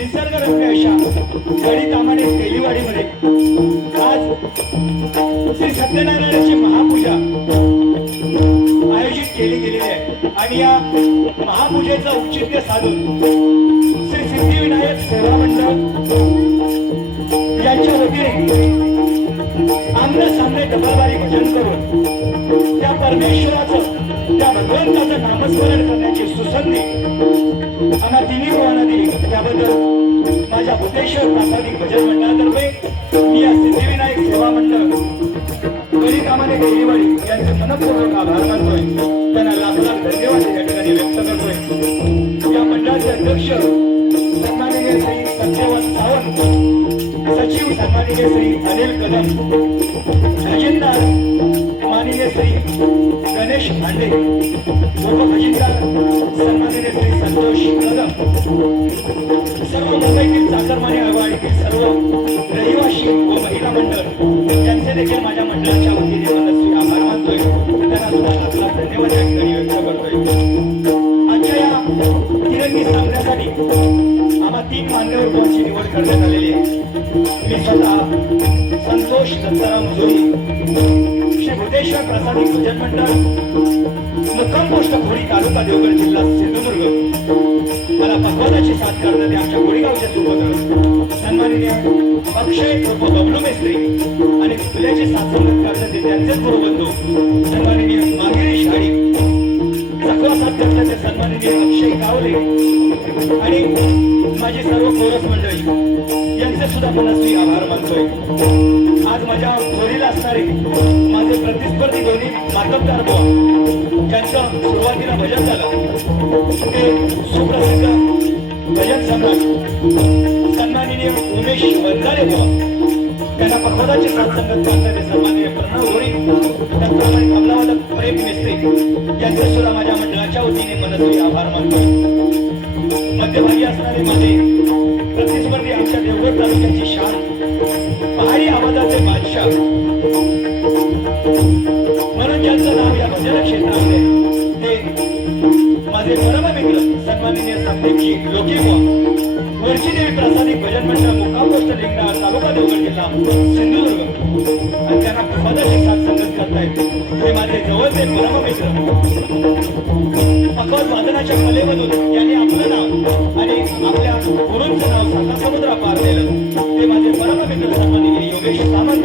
निसर्गरम्य अशा गडी तामाने तेलीवाडीमध्ये आज श्री सत्यनारायणाची महापूजा आयोजित केली गेलेली आहे आणि या महापूजेचं औचित्य साधून श्री सिद्धिविनायक सेवा मंडळ यांच्या वतीने आमने सामने डबलबारी भजन करून त्या परमेश्वराचं त्या भगवंताचं नामस्मरण करण्याची सुसंधी आम्हा तिन्ही भावांना दिली त्याबद्दल माझ्या भूतेश्वर प्रासादिक भजन मंडळातर्फे मी या सिद्धिविनायक सेवा मंडळ गडी कामाने देवीवाडी यांचे मनपूर्वक आभार मानतोय त्यांना लाख लाख धन्यवाद या ठिकाणी व्यक्त करतोय। या मंडळाचे अध्यक्ष सन्माननीय श्री सत्यवंत सावंत, सचिव सन्माननीय श्री अनिल कदम, खजिनदार माननीय श्री गणेश भांडे, उपखजिनदार सन्माननीय श्री संतोष कदम, सर्व मुंबईतील चाकरमाने आघाडीतील सर्व रहिवासी व महिला मंडळ यांचे देखील माझ्या मंडळाच्या वतीने मनस्वी आभार मानतोय त्यांना सुद्धा लाख लाख धन्यवाद या ठिकाणी व्यक्त करतोय। आजच्या या तिरंगी सामन्यासाठी आम्हा 3 मान्यवरांची निवड करण्यात आलेली आहे। मी स्वतः संतोष दत्ताराम जोरी, श्री भूतेश्वर प्रसादिक भजन मंडळ, मुक्काम पोस्ट खोडी, तालुका देवगड, जिल्हा सिंधुदुर्ग। मला पकवानाची साथ करणारे आमच्या गोडीगावचे सुपुत्र सन्माननीय अक्षय उर्फ बबलू मेस्त्री आणि फुल्याची साथ संगत करणारे त्यांचे गुरुबंधू सन्माननीय मागिरी शाळी, चकवा साथ करणारे सन्माननीय अक्षय कावले आणि माझी सर्व कोरस मंडळी यांचे सुद्धा मनस्वी आभार मानतोय। आज माझ्या खोरीला असणारे माझे प्रतिस्पर्धी दोन्ही मातबदार बुवा ज्यांचं सुरुवातीला भजन झालं ते सुप्रसिद्ध भजन सम्राट सन्माननीय उमेश वंजारे बुवा, त्यांना पखवादाची साथ संगत करणारे सन्माननीय प्रणव गोरी, त्याचप्रमाणे तबलावादक प्रेम मेस्त्री यांचे सुद्धा माझ्या मंडळाच्या वतीने मनस्वी आभार मानतोय। मध्यभागी असणारे माझे प्रतिस्पर्धी आमच्या देवगड तालुक्याची शान, पहाडी आवाजाचे बादशाह म्हणून ज्यांचं नाव या भजन क्षेत्रामध्ये ते माझे परममित्र सन्माननीय संदीपजी लोकेबुवा, वरची देवी प्रासादिक भजन मंडळ, मुक्काम पोस्ट लिंगणा, तालुका देवगड, जिल्हा सिंधुदुर्ग आणि त्यांना पदाची साथ संगत करतायत हे माझे जवळचे परममित्र पकवाद वादनाच्या कलेमधून यांनी आपलं नाव आणि आपल्या गुरूंचं नाव साता समुद्रा पार केलं ते माझे परममित्र सन्माननीय योगेश सामंत,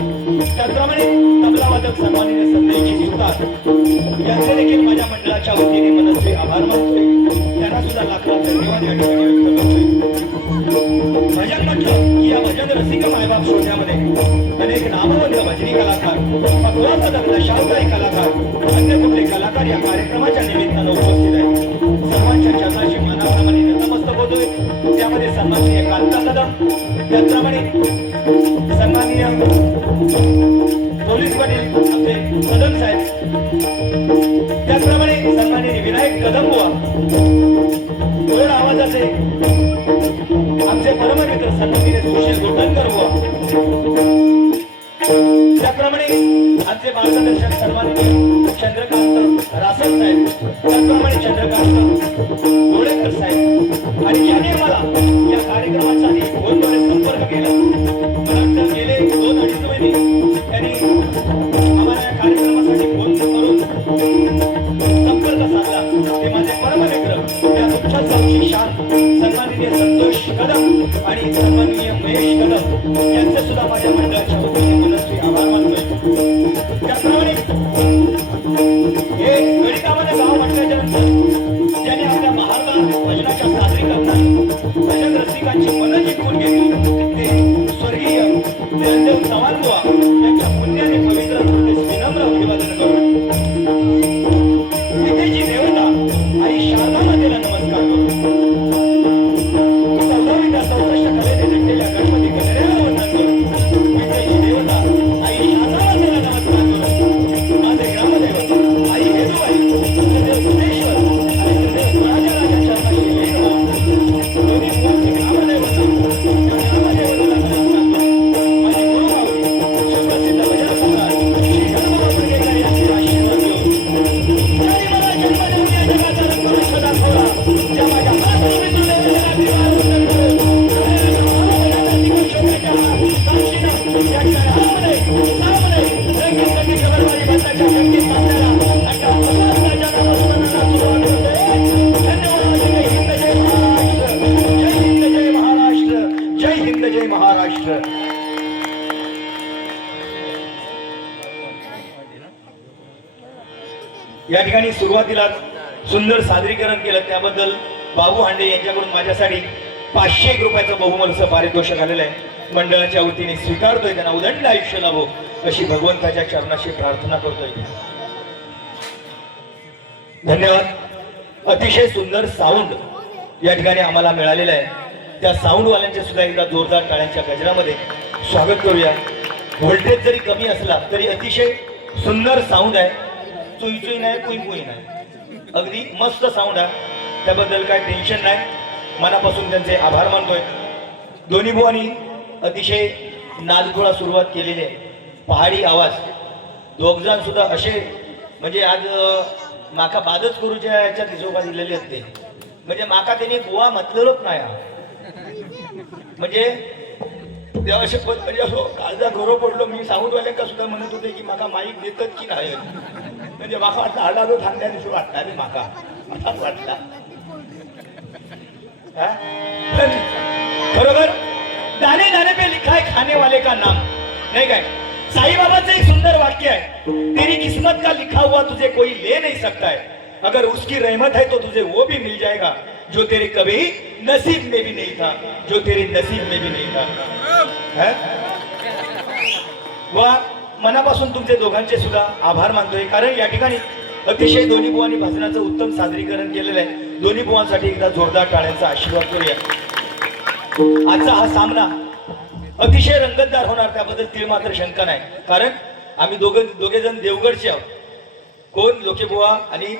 त्याचप्रमाणे तबलावादक सन्माननीय संदेशजी सुतार यांचे देखील माझ्या मंडळाच्या वतीने मनस्वी आभार मानतोय त्यांना सुद्धा लाख लाख धन्यवाद या ठिकाणी व्यक्त करतोय। भजन म्हटलं की या भजन रसिक मायबाप श्रोत्यामध्ये अनेक नामवंत भजनी कलाकार, पकवादक, दशावतारी कलाकार, अन्य कुठले कलाकार या कार्यक्रमाच्या निमित्तानं उपस्थित आहेत। सर्वांच्या चरणाची मनाप्रमाणे नतमस्तक होतोय त्यामध्ये सन्माननीय कांता कदम, त्याचप्रमाणे सन्माननीय पोलीस पाटील आपले कदम साहेब, त्याचप्रमाणे सन्माननीय विनायक कदम बुवा, गोड आवाजाचे आमचे परममित्र सन्माननीय सुशील गोटनकर बुवा, त्याचप्रमाणे आमचे मार्गदर्शक सन्माननीय चंद्रकांत रासत साहेब, त्याचप्रमाणे चंद्रकांत गोडेकर साहेब आणि याने मला या कार्यक्रमासाठी फोनद्वारे संपर्क केला। मला गेले 2-2.5 महिने त्यांनी आम्हाला या कार्यक्रमासाठी फोन करून संपर्क साधला ते माझे परममित्र या तुमच्या गावची शान सन्माननीय संतोष कदम आणि सन्माननीय महेश कदम यांचे सुद्धा माझ्या मंडळाच्या वतीने मनस्वी आभार मानतोय। त्याचप्रमाणे हे गणितामध्ये गाव म्हटल्याच्या नंतर ज्याने आपल्या महारदार भजनाच्या सादरीकरणात भजन रसिकांची मनं जिंकून घेतली ते स्वर्गीय ज्ञानदेव चव्हाण बुवा यांच्या पुण्याने पवित्र विनम्र अभिवादन करून विद्येची देवता आई शारदा मातेला नमस्कार करू। 1464 कलेने नटलेल्या गणपती गणरायाला वंदन करू। विद्येची देवता आई शारदा मातेला नमस्कार करू। माझे ग्रामदैवत आई वेदुबाई जय महाराष्ट्र. या ठिकाणी सुरुवातीला सुंदर सादरीकरण केलं त्याबद्दल बाबू हांडे यांच्याकडून माझ्यासाठी 500 रुपयाचं बहुमूल्य पारितोषिक आलेलं आहे. मंडळाच्या वतीने स्वीकारतोय. त्यांना उदंड आयुष्य लाभो अशी भगवंताच्या चरणाशी प्रार्थना करतोय. धन्यवाद. अतिशय सुंदर साऊंड या ठिकाणी आम्हाला मिळालेलं आहे. त्या साऊंड वाल्यांचे सुद्धा एकदा जोरदार टाळ्यांच्या गजरामध्ये स्वागत करूया. व्होल्टेज जरी कमी असला तरी अतिशय सुंदर साऊंड आहे. चुई चुई नाही, कुई कुई नाही, अगदी मस्त साऊंड आहे. त्याबद्दल काय टेन्शन नाही. मनापासून त्यांचे आभार मानतोय. दोन्ही बुवांनी अतिशय नादखुळा सुरुवात केलेली आहे. पहाडी आवाज दोघजण सुद्धा असे म्हणजे आज माका बादच करूच्या याच्यात हिशोबा दिलेले असते. म्हणजे माका त्यांनी बुवा म्हटलेलोच नाही. म्हणजे तेव्हा असे म्हणजे असो काळजा घरो पडलो. मी साऊंडवाल्यांका सुद्धा म्हणत होते की माका माईक देतात की नाही. म्हणजे माका वाटलं आडालो थांबल्या दिवशी वाटला रे माका असाच वाटला. बरोबर. दाने दाने पे लिखा है खाने वाले का नाम, नाही काय. साई बाबाचं एक सुंदर वाक्य आहे. तेरी किस्मत का लिखा हुआ तुझे कोई ले नहीं सकता है. अगर उसकी रहमत है तो तुझे वो भी मिल जाएगा जो तेरे कभी नसीब में भी नहीं था, जो तेरे नसीब में भी नहीं था. वा मनापासून तुमचे दोघांचे सुद्धा आभार मानतोय. कारण या ठिकाणी अतिशय दोन्ही बुवांनी भजनाचं उत्तम सादरीकरण केलेलं आहे. दोन्ही बुवांसाठी एकदा जोरदार टाळ्यांचा आशीर्वाद करूया. आजचा हा सामना अतिशय रंगतदार होणार त्याबद्दल तीळ मात्र शंका नाही. कारण आम्ही दोघे जण देवगडचे आहोत. कोण लोके बुवा आणि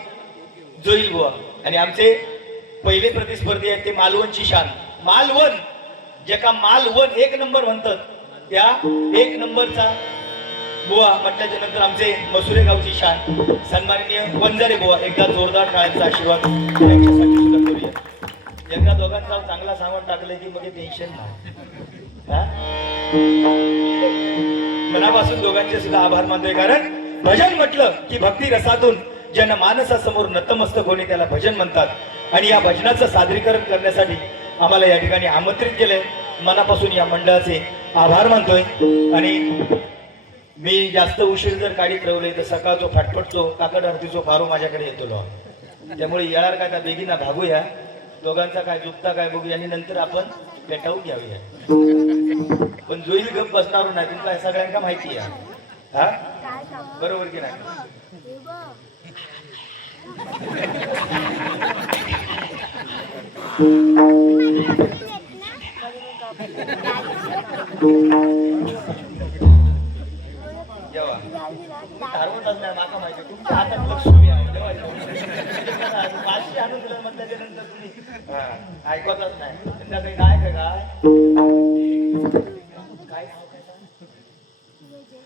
जोईल बुवा. आणि आमचे पहिले प्रतिस्पर्धी आहेत ते मालवणची शान. मालवण जे का मालवण 1 नंबर म्हणतात त्या 1 नंबरचा बुवा म्हटल्याच्या नंतर आमचे मसुरे गावची शान सन्माननीय वंजारे बुवा. एकदा जोरदार टाळ्यांचा आशीर्वाद त्यांच्यासाठी सुद्धा करूया. एकदा दोघांचा चांगला सामान टाकलं की मग टेन्शन नाही. मनापासून दोघांचे सुद्धा आभार मानतोय. कारण भजन म्हटलं की भक्ती रसातून जनमानसासमोर नतमस्तक होणे त्याला भजन म्हणतात. आणि या भजनाचं सादरीकरण करण्यासाठी आम्हाला या ठिकाणी आमंत्रित केलंय. मनापासून या मंडळाचे आभार मानतोय. आणि मी जास्त उशीर जर गाडी ठरवले तर सकाळचो फाटफटचो काकड आरतीचो फारो माझ्याकडे येतो. त्यामुळे यार काय बेगीना भागूया. दोघांचा काय चुकता काय बघूया आणि नंतर आपण पेटावून घ्याऊया. पण जोईल गप बसणार नाही. तुमका सगळ्यांना माहिती आहे. हा बरोबर की नाही. जेव्हा ठरवतच नाही माका माहिती तुमच्या हातात लक्ष जेव्हा पाचशे आणून दिलं म्हटल्याच्या नंतर तुम्ही ऐकतच नाही. त्यांना काही नाही काय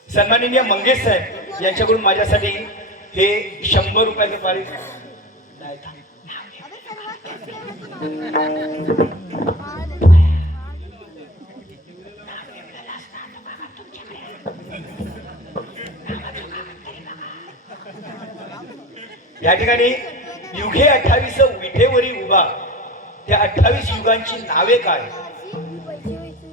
सन्माननीय मंगेश साहेब यांच्याकडून माझ्यासाठी हे 100 रुपयाचं पारित या ठिकाणी युगे 28 विठेवरी उभा. त्या 28 युगांची नावे काय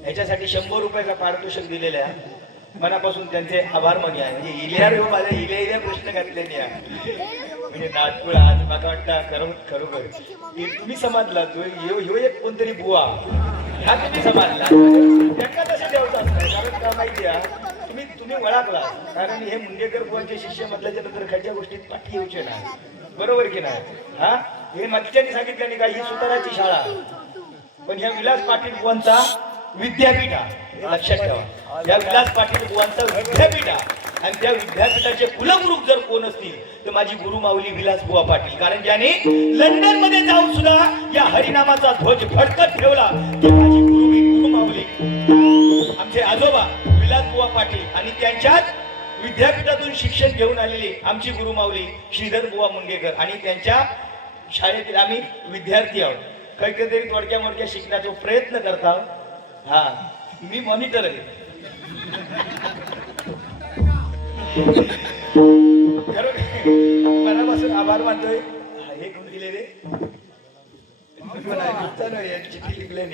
याच्यासाठी 100 रुपयाचा पारितोषिक दिलेला आहे. मनापासून त्यांचे आभार मानी आहे. म्हणजे इलियार माझ्या इलिया प्रश्न घातलेले आहे. म्हणजे नागपूर आज मला वाटतं खरोखर तुम्ही समजला. ह्यो एक कोणतरी बुवा हा तुम्ही समजला. त्यांना तसं ठेवत असतं. कारण का माहिती आहे तुम्ही ओळखला. कारण हे मुंडेकर बुवांचे शिष्य म्हटल्याच्या नंतर खालच्या गोष्टीत पाठी येऊचे नाही. बरोबर की नाही. हा हे मत्स्याने सांगितलं नाही का ही सुताराची शाळा. पण ह्या विलास पाटील बुवांचा विद्यापीठ आहे. लक्षात ठेवा. या विलास पाटील बुवांचा विद्यापीठ आहे. आणि त्या विद्यापीठाचे कुलगुरू जर कोण असतील तर माझी गुरु माऊली विलास बुवा पाटील. कारण ज्याने लंडन मध्ये जाऊन सुद्धा या हरिनामाचा ध्वज फडकत ठेवला ती माझी गुरु माऊली आमचे आजोबा विलास बुवा पाटील. आणि त्यांच्यात विद्यापीठातून शिक्षण घेऊन आलेली आमची गुरु माऊली श्रीधर बुवा मुंगेकर. आणि त्यांच्या शाळेतील आम्ही विद्यार्थी आहोत. काहीतरी थोडक्या मोडक्या शिकण्याचा प्रयत्न करता. हा मी मॉनिटर आहे. मनापासून आभार मानतोय. हे कोण दिले रे चिठ्ठी लिखले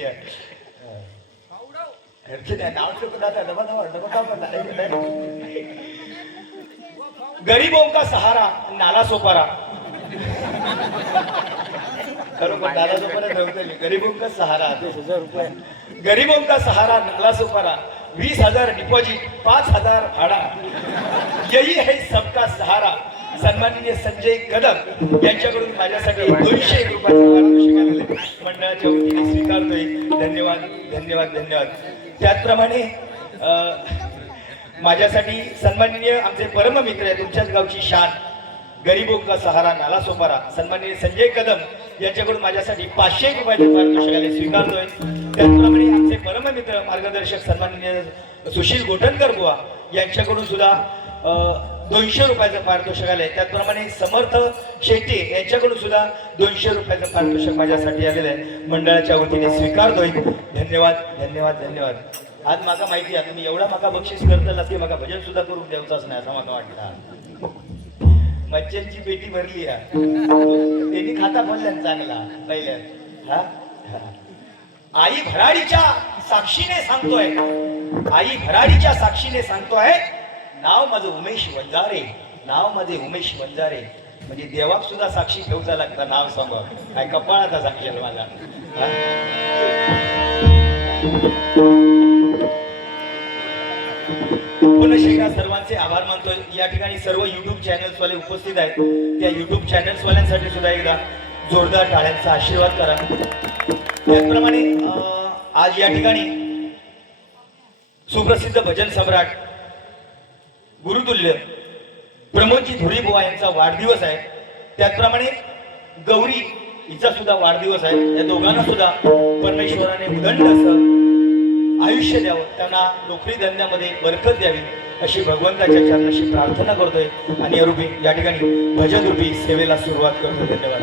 गरीबों का सहारा नाला सोपारा. खरोखर नाला सोपारा नव्हतं, गरीबों का सहारा. 1000 गरीबों का सहारा नाला सोपारा. 20,000 डिपॉझिट, 5,000 भाडा. यही है सबका सहारा. सन्माननीय संजय कदम यांच्याकडून माझ्यासाठी 200 रुपयाचं पारितोषिक आलेलं आहे. मंडळाच्या वतीने स्वीकारतोय. धन्यवाद धन्यवाद धन्यवाद. त्याचप्रमाणे माझ्यासाठी सन्माननीय आमचे परम मित्र आहे, तुमच्याच गावची शान, गरीबों का सहारा नाला सोपारा, सन्माननीय संजय कदम यांच्याकडून माझ्यासाठी 500 रुपयाचे पारितोषिक आले, स्वीकारतोय. त्याचप्रमाणे आमचे परम मित्र मार्गदर्शक सन्माननीय सुशील गोठणकर बुवा यांच्याकडून सुद्धा 200 रुपयाचं पारितोषिक आलंय. त्याचप्रमाणे समर्थ शेट्टी यांच्याकडून सुद्धा 200 रुपयाचं पारितोषिक माझ्यासाठी आलेलं आहे. मंडळाच्या वतीने स्वीकारतोय. धन्यवाद धन्यवाद धन्यवाद. आज माका माहिती आहे तुम्ही एवढा माका बक्षीस करताल की माका भजन सुद्धा करून द्यायचाच नाही असं माका वाटतं. मच्छ्यांची पेटी भरली आहे, त्यांनी खाता बोलल्या चांगला पहिल्या. आई भराडीच्या साक्षीने सांगतोय, आई भराडीच्या साक्षीने सांगतोय, नाव माझं उमेश वंजारे, नाव माझे उमेश वंजारे. म्हणजे देवाक सुद्धा साक्षी ठेवचा लागता नाव सांगा. काय कपाळाचा साक्षी माझा. पुन्हा एकदा सर्वांचे आभार मानतोय. या ठिकाणी सर्व युट्यूब चॅनल्स वाले उपस्थित आहेत. त्या युट्यूब चॅनल्स वाल्यांसाठी सुद्धा एकदा जोरदार टाळ्यांचा आशीर्वाद करा. त्याचप्रमाणे आज या ठिकाणी सुप्रसिद्ध भजन सम्राट गुरुतुल्य प्रमोदजी धुरीबुवा यांचा वाढदिवस आहे. त्याचप्रमाणे गौरी हिचा सुद्धा वाढदिवस आहे. या दोघांना सुद्धा परमेश्वराने उदंड असं आयुष्य द्यावं, त्यांना नोकरी धंद्यामध्ये बरकत द्यावी अशी भगवंताच्या चरणाशी प्रार्थना करतोय आणि अरूपी या ठिकाणी भजन रूपी सेवेला सुरुवात करतोय. धन्यवाद.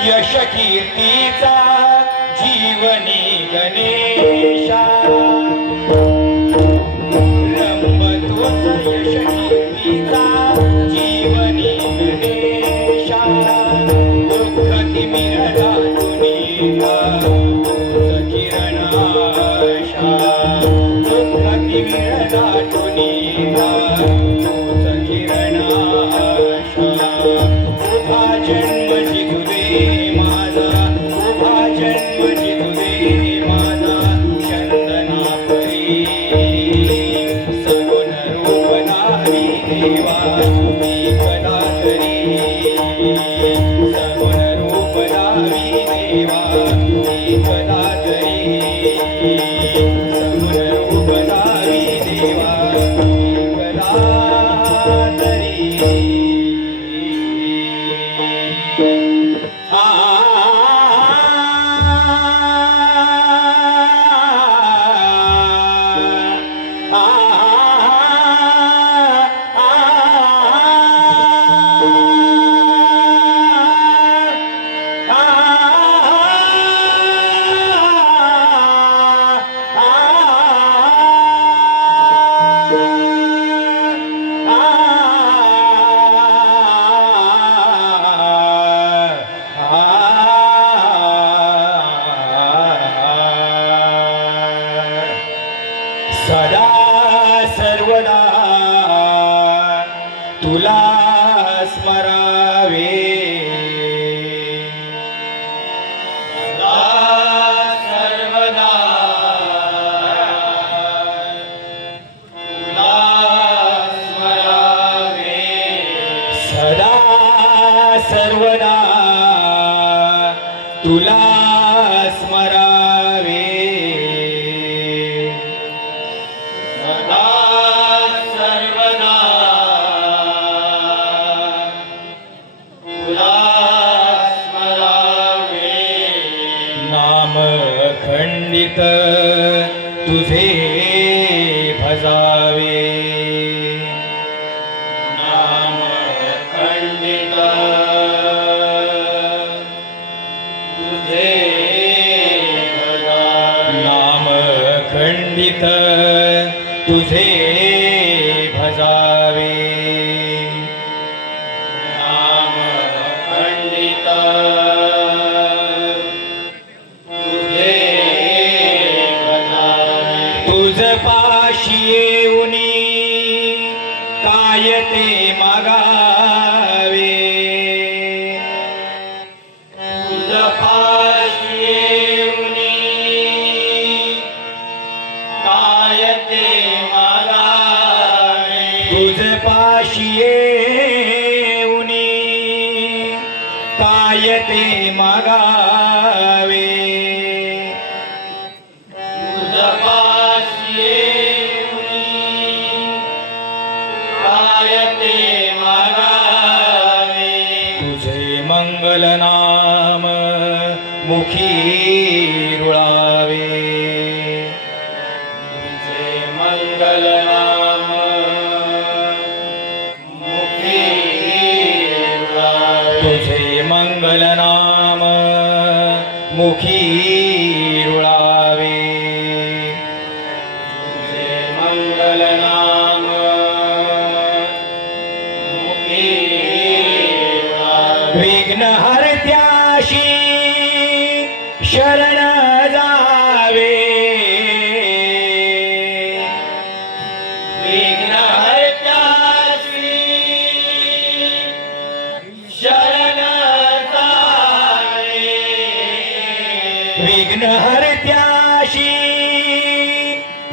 यश कीर्तीचा जीवनी गणेशा, रंबतोच यश कीर्तीचा जीवनी गणेशा, दुःख तिमिरला दुनिया तुझ किरणाशा, दुःख तिमिरला दुनिया तुझ किरणाशा, उभा जन्म जितुदे माझा, उभा जन्म जितुदे माझा, चंदना परी सगुण रूप नारी देवा कदा तरी, सगुण रूप नारी देवा कदा तरी, सगुण रूप नारी देवा कदा सदा सर्वदा तुला स्मरावे, सदा सर्वदा तुला स्मरावे, सदा सर्वदा तुला स्मरावे, सदा सर्वदा तुला स्मरावे, नाम खंडित तुझे भजावे, नाम खंडित तुझे भजावे, नाम खंडित तुझे भजावे, नाम खंडित तुझे भजावे, तुझ पाशी येऊनी काय ते मागावे, तुझ पाशी येऊनी काय ते मागावे, तुझ पाशी येऊनी काय ते मागावे, तुझ पाशी येऊनी काय ते मागावे, तुझे मंगल नाम मुखी रुळावे, तुझे मंगल नाम मुखी रुळावे, तुझे मंगल नाम मुखी रुळावे, तुझे मंगल नाम मुखी रुळावे, विघ्न हरत्याशी शरण जावे, विघ्न हरत्यासी शरण जावे, विघ्न हरत्याशी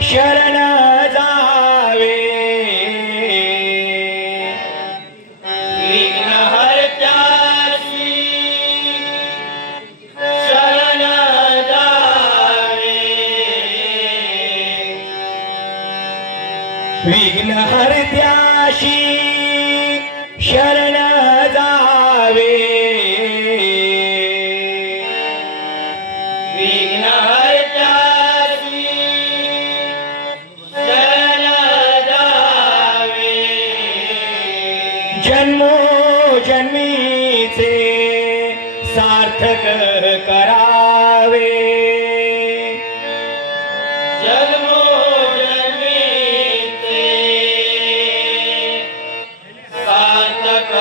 शरण जावे, विघ्न हरत्यासी शरण जावे, विघ्न हरत्याशी शरण जावे, विघ्न हरत्यासी शरण जावे, जन्मो जन्मीचे सार्थक करावे, जन्मोजन्मीचे सार्थक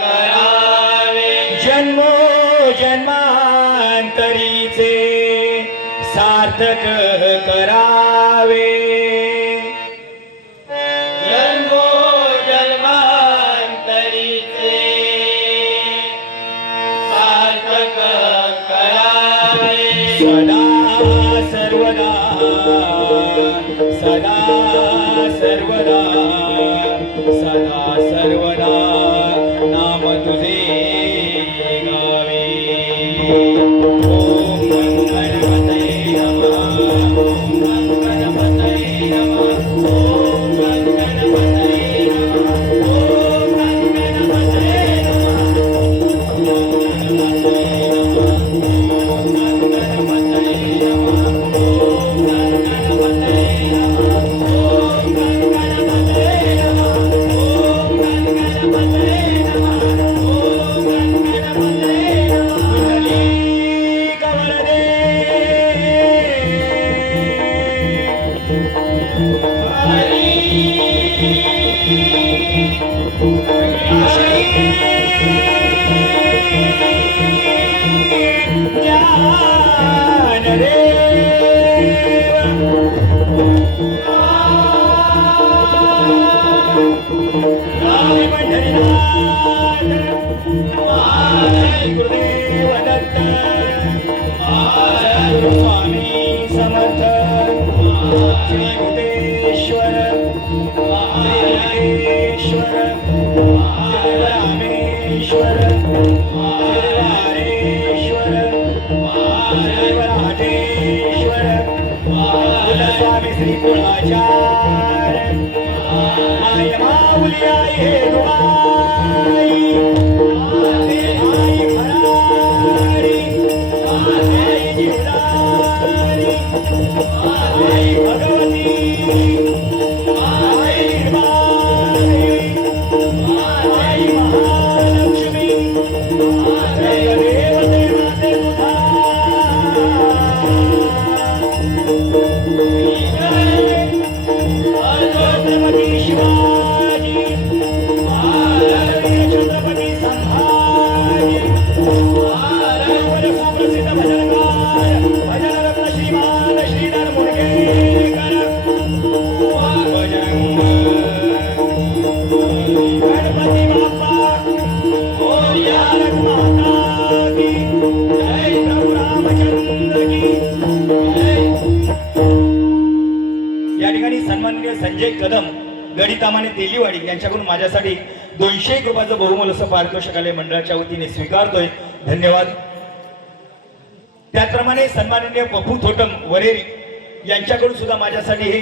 करावे, जन्मो जन्मांतरीचे सार्थक करावे, जन्मोजन्मांतरीचे सार्थक करावे, सदा सर्वदा सदा सर्वदा सदा सर्वदा नाम तुझे गावे, ओम गणपतये नमः, ओम गणपतये नमः, ओम गणपतये नमः, ओम गणपतये नमः, ओम गणपतये नमः, ओम गणपतये नमः, ओम गणपतये नमः, ओम गणपतये नमः, ओम गणपतये नमः, ओम गणपतये नमः, कुंडली कमलदे हरी ज्ञान रे श्री भूतेश्वर महादेश्वर रामेश्वर हरेश्वर राजेश्वर स्वामी श्री कुळाचार माय माऊली आई हे दुआई आई भरारी आई जिवदारी आई भगवती आई निर्माणी आई महालक्ष्मी देवते माते छत्रपती शिवाजी छत्रपती संभाजी सुप्रसिद्ध भजनकार भजनरत्न श्रीमान श्रीधर मुरगेकर गणपती बाप्पा माता की जय प्रभू रामचंद्र की जय. या ठिकाणी सन्माननीय संजय कदम गणितामाने तेलीवाडी यांच्याकडून माझ्यासाठी 200 रुपयाचं बहुमोल असं पार्थिव शालेय मंडळाच्या वतीने स्वीकारतोय. धन्यवाद. त्याचप्रमाणे सन्माननीय पप्पू थोटम वरेरी यांच्याकडून सुद्धा माझ्यासाठी हे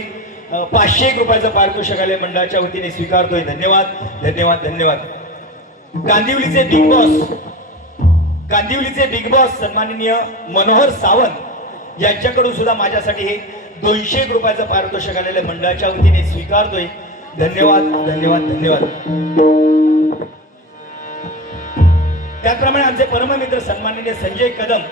500 रुपयाचं पार्थिव शालेय मंडळाच्या वतीने स्वीकारतोय. धन्यवाद धन्यवाद धन्यवाद. गांदिवलीचे बिग बॉस सन्माननीय मनोहर सावंत यांच्याकडून सुद्धा माझ्यासाठी हे 200 रुपयाचं पारितोषिक आलेल्या मंडळाच्या वतीने स्वीकारतोय. धन्यवाद धन्यवाद धन्यवाद. त्याचप्रमाणे आमचे परममित्र सन्माननीय संजय कदम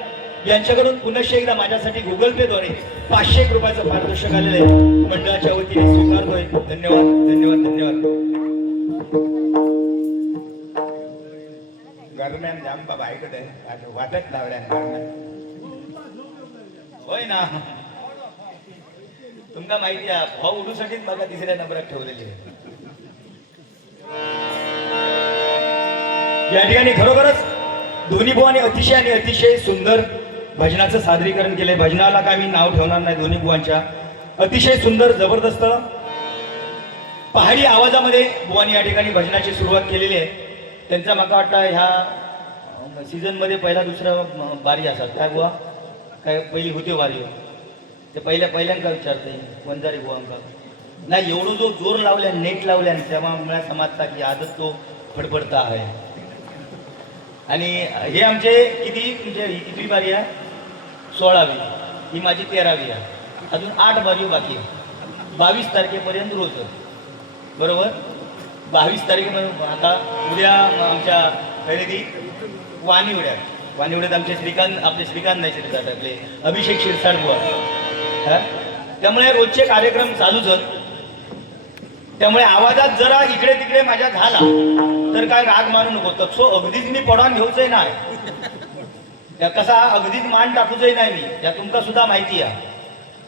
यांच्याकडून पुनश्च एकदा माझ्यासाठी गुगल पे द्वारे 500 रुपयाचं पारितोषिक आलेले मंडळाच्या वतीने स्वीकारतोय. धन्यवाद धन्यवाद धन्यवाद. गरम्यान जाम बाबा ऐकत आहे वाटत लावल्या होय ना. तुमका माहिती आहे भाऊ उडूसाठीच बघा तिसऱ्या नंबरात ठेवलेली आहे. या ठिकाणी खरोखरच दोन्ही बुवांनी अतिशय सुंदर भजनाचं सादरीकरण केलंय. भजनाला काय मी नाव ठेवणार नाही. दोन्ही बुवांच्या अतिशय सुंदर जबरदस्त पहाडी आवाजामध्ये बुवांनी या ठिकाणी भजनाची सुरुवात केलेली आहे. त्यांचा मला वाटतं ह्या सीझन मध्ये पहिला दुसरा बारी असतात काय बुवा काय पहिली होती वारी ते पहिल्यांदा विचारते वंजारी बुवांका नाही एवढं जो जोर लावल्या नेट लावल्या तेव्हा मला समजता की आजच तो फडफडता आहे. आणि हे आमचे किती बारी आहे 16वी ही माझी 13वी आहे. अजून 8 बारी बाकी आहे. 22 तारखेपर्यंत रोज बरोबर 22 तारखेपर्यंत. आता उद्या आमच्या खरेदी वाणीवड्यात आमचे आपले श्रीकांत नाही श्रीकांत आपले अभिषेक शिरसाट बुवा. त्यामुळे रोजचे कार्यक्रम चालूच आहेत. त्यामुळे आवाजात जरा इकडे तिकडे माझ्या झाला तर काय राग मानू नको. तसो अगदीच मी पडून घेऊचंय नाही त्या कसा अगदीच मान टाकूचंय नाही मी. त्या तुमका सुद्धा माहिती आहे.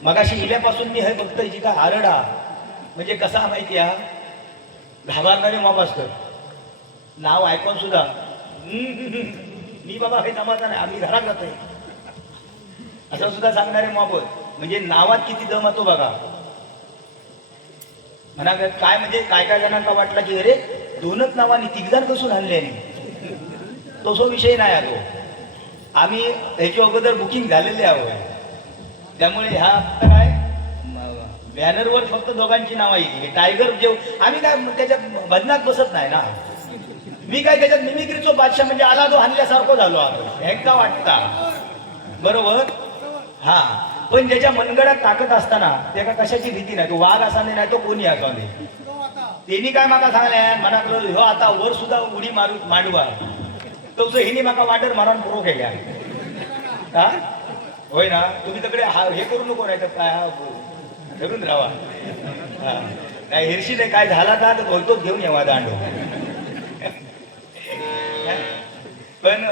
मगाशी इल्यापासून मी हे बघतोय जी का आरडा म्हणजे कसा माहिती आहे घाबरणारे मॉब असतं. नाव ऐकून सुद्धा मी बाबा हे जमाचा नाही आम्ही घरात जातोय असं सुद्धा सांगणारे मॉब होत. म्हणजे नावात किती दम होतो बघा. म्हणा काय म्हणजे काय जणांना वाटला की अरे 2च नावानी 3 जण कसून आणले तो विषय नाही आलो. आम्ही ह्याच्या अगोदर बुकिंग झालेले आहोत. त्यामुळे ह्या काय बॅनरवर फक्त दोघांची नावं येईल. टायगर आम्ही काय त्याच्यात भजनात बसत नाही ना. मी काय त्याच्यात मिमिक्रीचो बादशाह म्हणजे आला तो आणल्यासारखं झालो आलो एकदा वाटता बरोबर. हा पण ज्याच्या मनगडात ताकद असताना त्याला कशाची भीती नाही. तो वाघ असा नाही तो कोणी असा नाही. त्यांनी काय माका सांगल्या मनात हो आता वर सुद्धा उडी मांडवा तसं हिने माका वाटर मारून पुरो केल्या. हा होय ना. तुम्ही तिकडे हे करू नको नाही तर काय हा धरून राहा. हा काय हिरशी नाही काय झाला का तर बोलतो घेऊन यावा दांडो. पण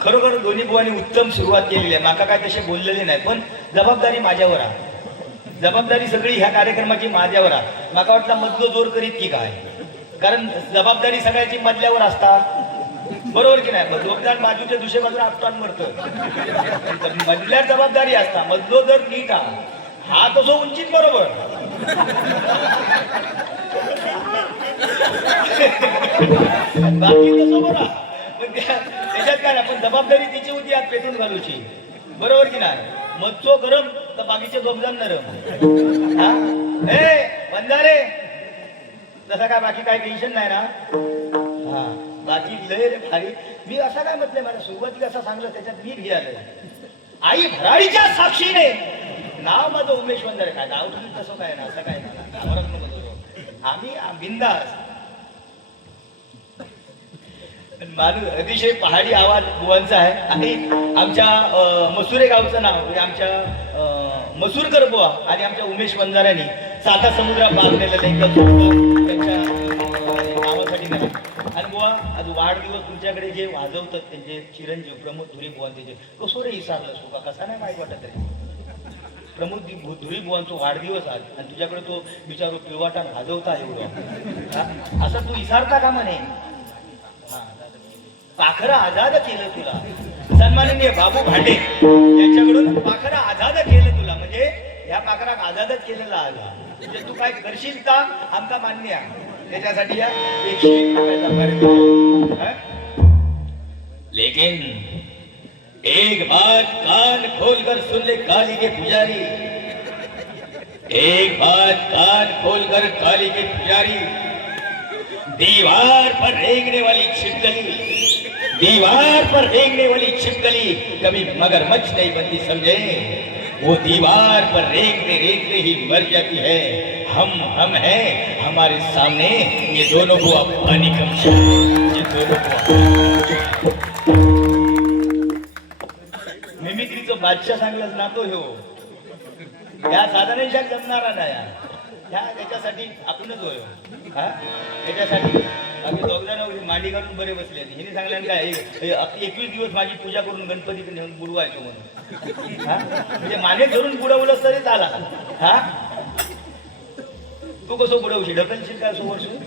खरोखर दोन्ही बुवांनी उत्तम सुरुवात केलेली आहे. माका काय तसे बोललेले नाही. पण जबाबदारी माझ्यावर आहे. जबाबदारी सगळी ह्या कार्यक्रमाची माझ्यावर आहे. माका वाटलं मधलो जोर करीत की काय. कारण जबाबदारी सगळ्याची मधल्यावर असता बरोबर की नाही. दोघजण बाजूच्या दुसऱ्या बाजूला आपटान मरतं मधल्यावर जबाबदारी असता. मधलो जर नीट हा तसो उंचीत बरोबर. बाकी तसो बरा, पण त्याच्यात काय ना, पण जबाबदारी तिची होती आज पेटून घालूची, बरोबर की नाही. मच्छो गरम तर बाकीचे गमजाम नरम. हा ए बंजारे तसा काय बाकी काय टेन्शन नाही ना. हा बाकी लय रे भारी. मी असं काय म्हटलंय, मला सुरुवातीला असं सांगलं त्याच्यात मी घे आलं. आई भराडीच्या साक्षीने नाव माझं उमेश बंजारे. काय नाव तुम्ही तसं काय ना, असं काय ना, आम्ही बिंदास. माणूस अतिशय पहाडी आवाज बुवांचा आहे आणि आमच्या मसुरे गावचं नाव म्हणजे आमच्या मसूरकर बुवा आणि आमच्या उमेश बंजाऱ्यांनी साता समुद्रा पारलेलं त्यांच्या नावासाठी नाही. आणि बुवा आज वाढदिवस तुमच्याकडे जे वाजवतात त्यांचे चिरंजीव प्रमोद धुरी बुवा, त्याचे कसो रे विसरलं सुका, कसा नाही माहीत वाटत रे. प्रमोद धुरी बुवांचा वाढदिवस आज आणि तुझ्याकडे तो बिचारो पिळवाटा वाजवता एवढं, असं तू विसरता का म्हणे. पाखरं आझाद केलं तुला, सन्माननीय बाबू भांडे यांच्याकडून पाखरं आझाद केलं तुला, म्हणजे ह्या पाखराक आझादच केलेला आला. म्हणजे तू काय करशील का आमचा मान्य आहे, त्याच्यासाठी या 101 रुपयाचा कार्यक्रम. लेकिन एक बात कान खोलकर सुन ले काली के पुजारी, एक बात कान खोलकर काली के पुजारी, दीवार पर रेंगने वाली छिपकली, दीवार पर रेंगने वाली छिपकली कभी मगरमच्छ नहीं बनती समझे. वो दीवार पर रेंगते रेंगते ही मर जाती है. हम हैं, हमारे सामने ये दोनों बुआ पानी कम है, ये दोनों बुआ. मिमिक्रीचं बादशाह सांगलंच ना तो ह्यो, या साधारण जमणारा नाही ह्या, त्याच्यासाठी आपणच होय. हा त्याच्यासाठी आम्ही दोघजण मांडी घालून बरे बसले. हिने सांगल्यान काय 21 दिवस माझी पूजा करून गणपती नेऊन बुडवायचो म्हणून. हा म्हणजे माने धरून बुडवलं तरी चाला. हा तू कसं बुडवशील, ढकलशील काय समोरशील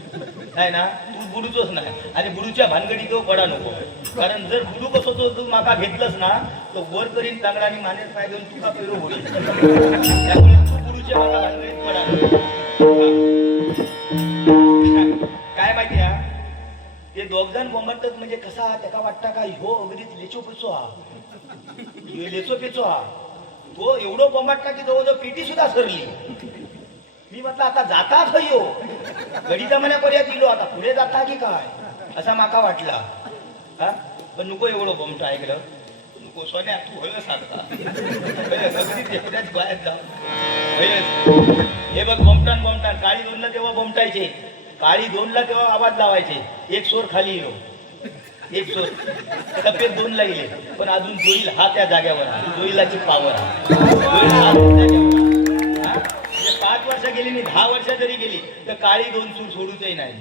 नाही ना, तू बुडूचोच नाही. आणि बुडूच्या भानगडी तो पडा नको, कारण जर बुडू कसं तो तू माका घेतलंस ना तो वर करीन चांगला आणि मानेच पाय देऊन तुका पेरू होईल. त्यामुळे तू बुडूच्या माका भानगडीत पडा नको. काय माहिती हा, ते दोघजण बोंबटतात म्हणजे कसा त्याका वाटता का हो अगदीच लेचो पेचो हा, लेचो पेचो हा. तो एवढं बोंबाटला की जवळजवळ पेटी सुद्धा सरली. मी म्हटलं आता जाता खयो गडीचा मनापर्यंत दिलो, आता पुढे जाता की काय असा माका वाटला. हा पण नको एवढं बोमटा ऐकलं, नको सोन्या तू होयस आता अगदी एवढ्याच बाहेर जा. हे बघ बोमटान काळी 2ला तेव्हा बोमटायचे, काळी 2ला तेव्हा आवाज लावायचे. एक सोर खाली येलो, एक सोर तब्येत 2ला येईल, पण अजून जोईल हा त्या जाग्यावर, जोईलाची पावर. 5 वर्ष गेली नाही 10 वर्ष जरी गेली तर काळी 2 सूर सोडूचही नाही.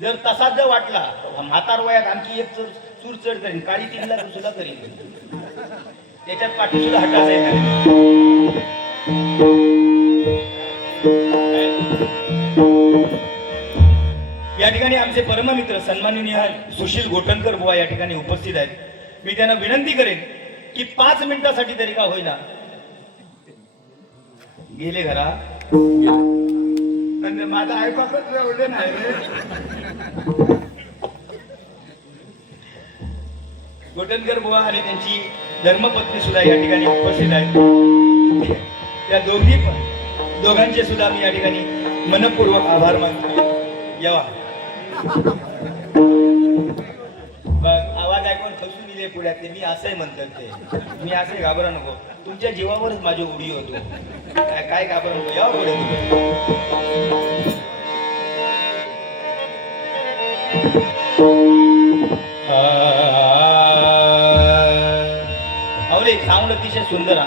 जर तसाच जर वाटला म्हातार वयात आणखी एक सूर चढ करीन, काळी 3ला सुद्धा करीन, त्याच्यात पाठी सुद्धा हटाच आहे. या ठिकाणी आमचे परममित्र सन्माननीय सुशील गोटनकर बुवा या ठिकाणी उपस्थित आहेत. मी त्यांना विनंती करेन की 5 मिनिटासाठी तरी का होईना गेले घरा. माझा ऐकापच एवढे नाही रे. गोटनकर बुवा आणि त्यांची धर्मपत्नी सुद्धा या ठिकाणी उपस्थित आहेत. त्या दोघांचे सुद्धा मी या ठिकाणी मनपूर्वक आभार मानतो. यावा आवाज ऐकून खसून दिले पुढ्यातले, मी असंही म्हणतात ते, मी असे घाबरा नको, तुमच्या जीवावरच माझी उडी होतो. काय घाबरा नको, यावं पुढे आवले. साऊंड अतिशय सुंदर हा.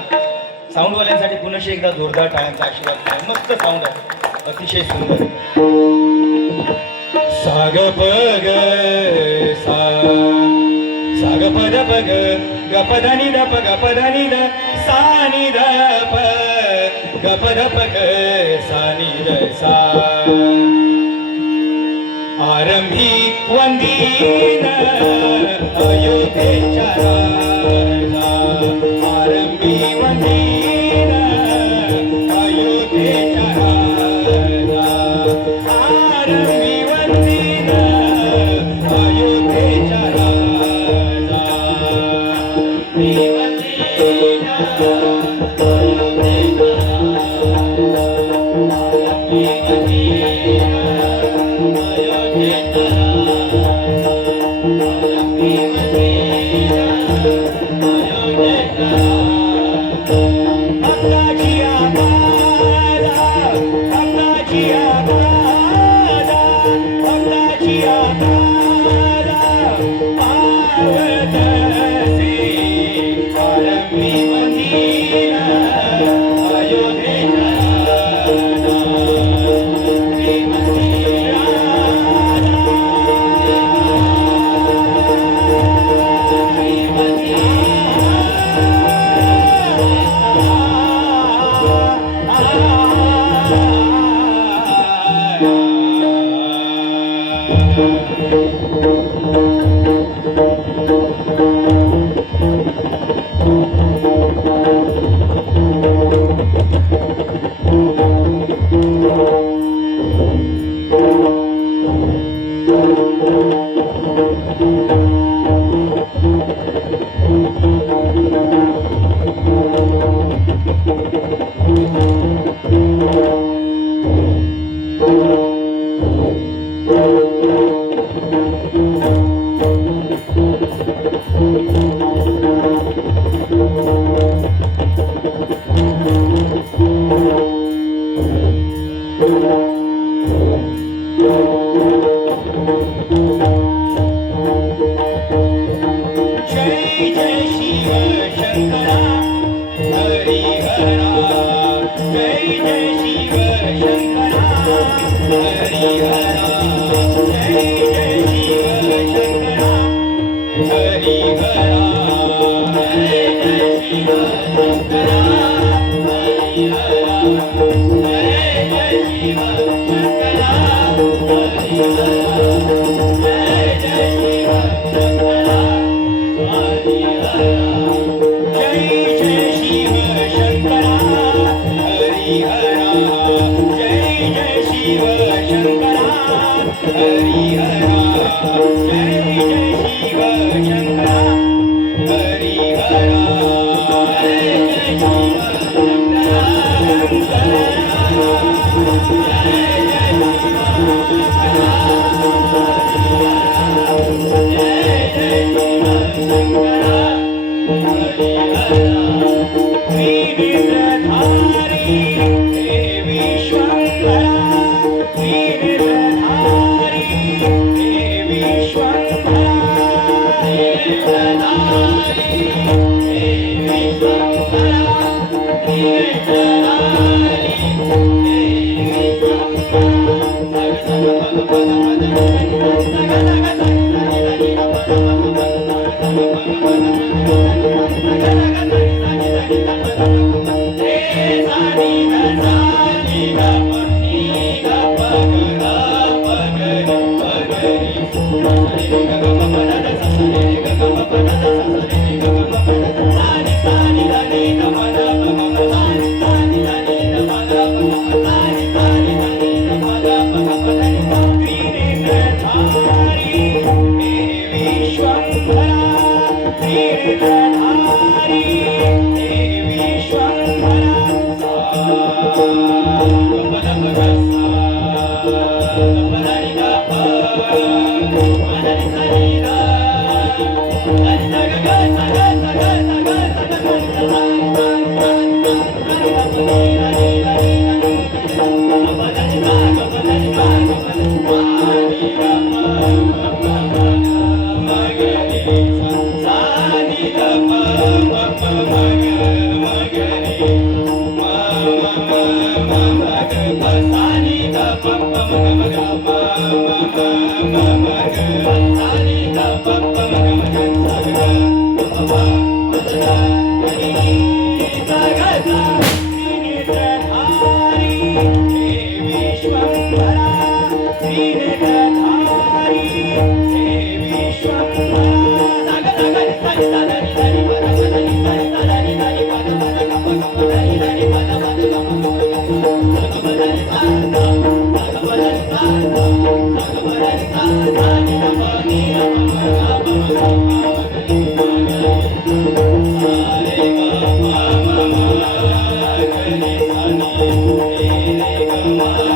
साऊंडवाल्यांसाठी पुन्हा एकदा जोरदार टाळ्यांचा आशीर्वाद. मस्त साऊंड आहे, अतिशय सुंदर. साग पग सा साग पद पग गपदानी द प गपदानी द सानी द प गपद पग सानी द सा. आरंभी वंदीन अयोध्येच्या राजा, आरंभी वंदीन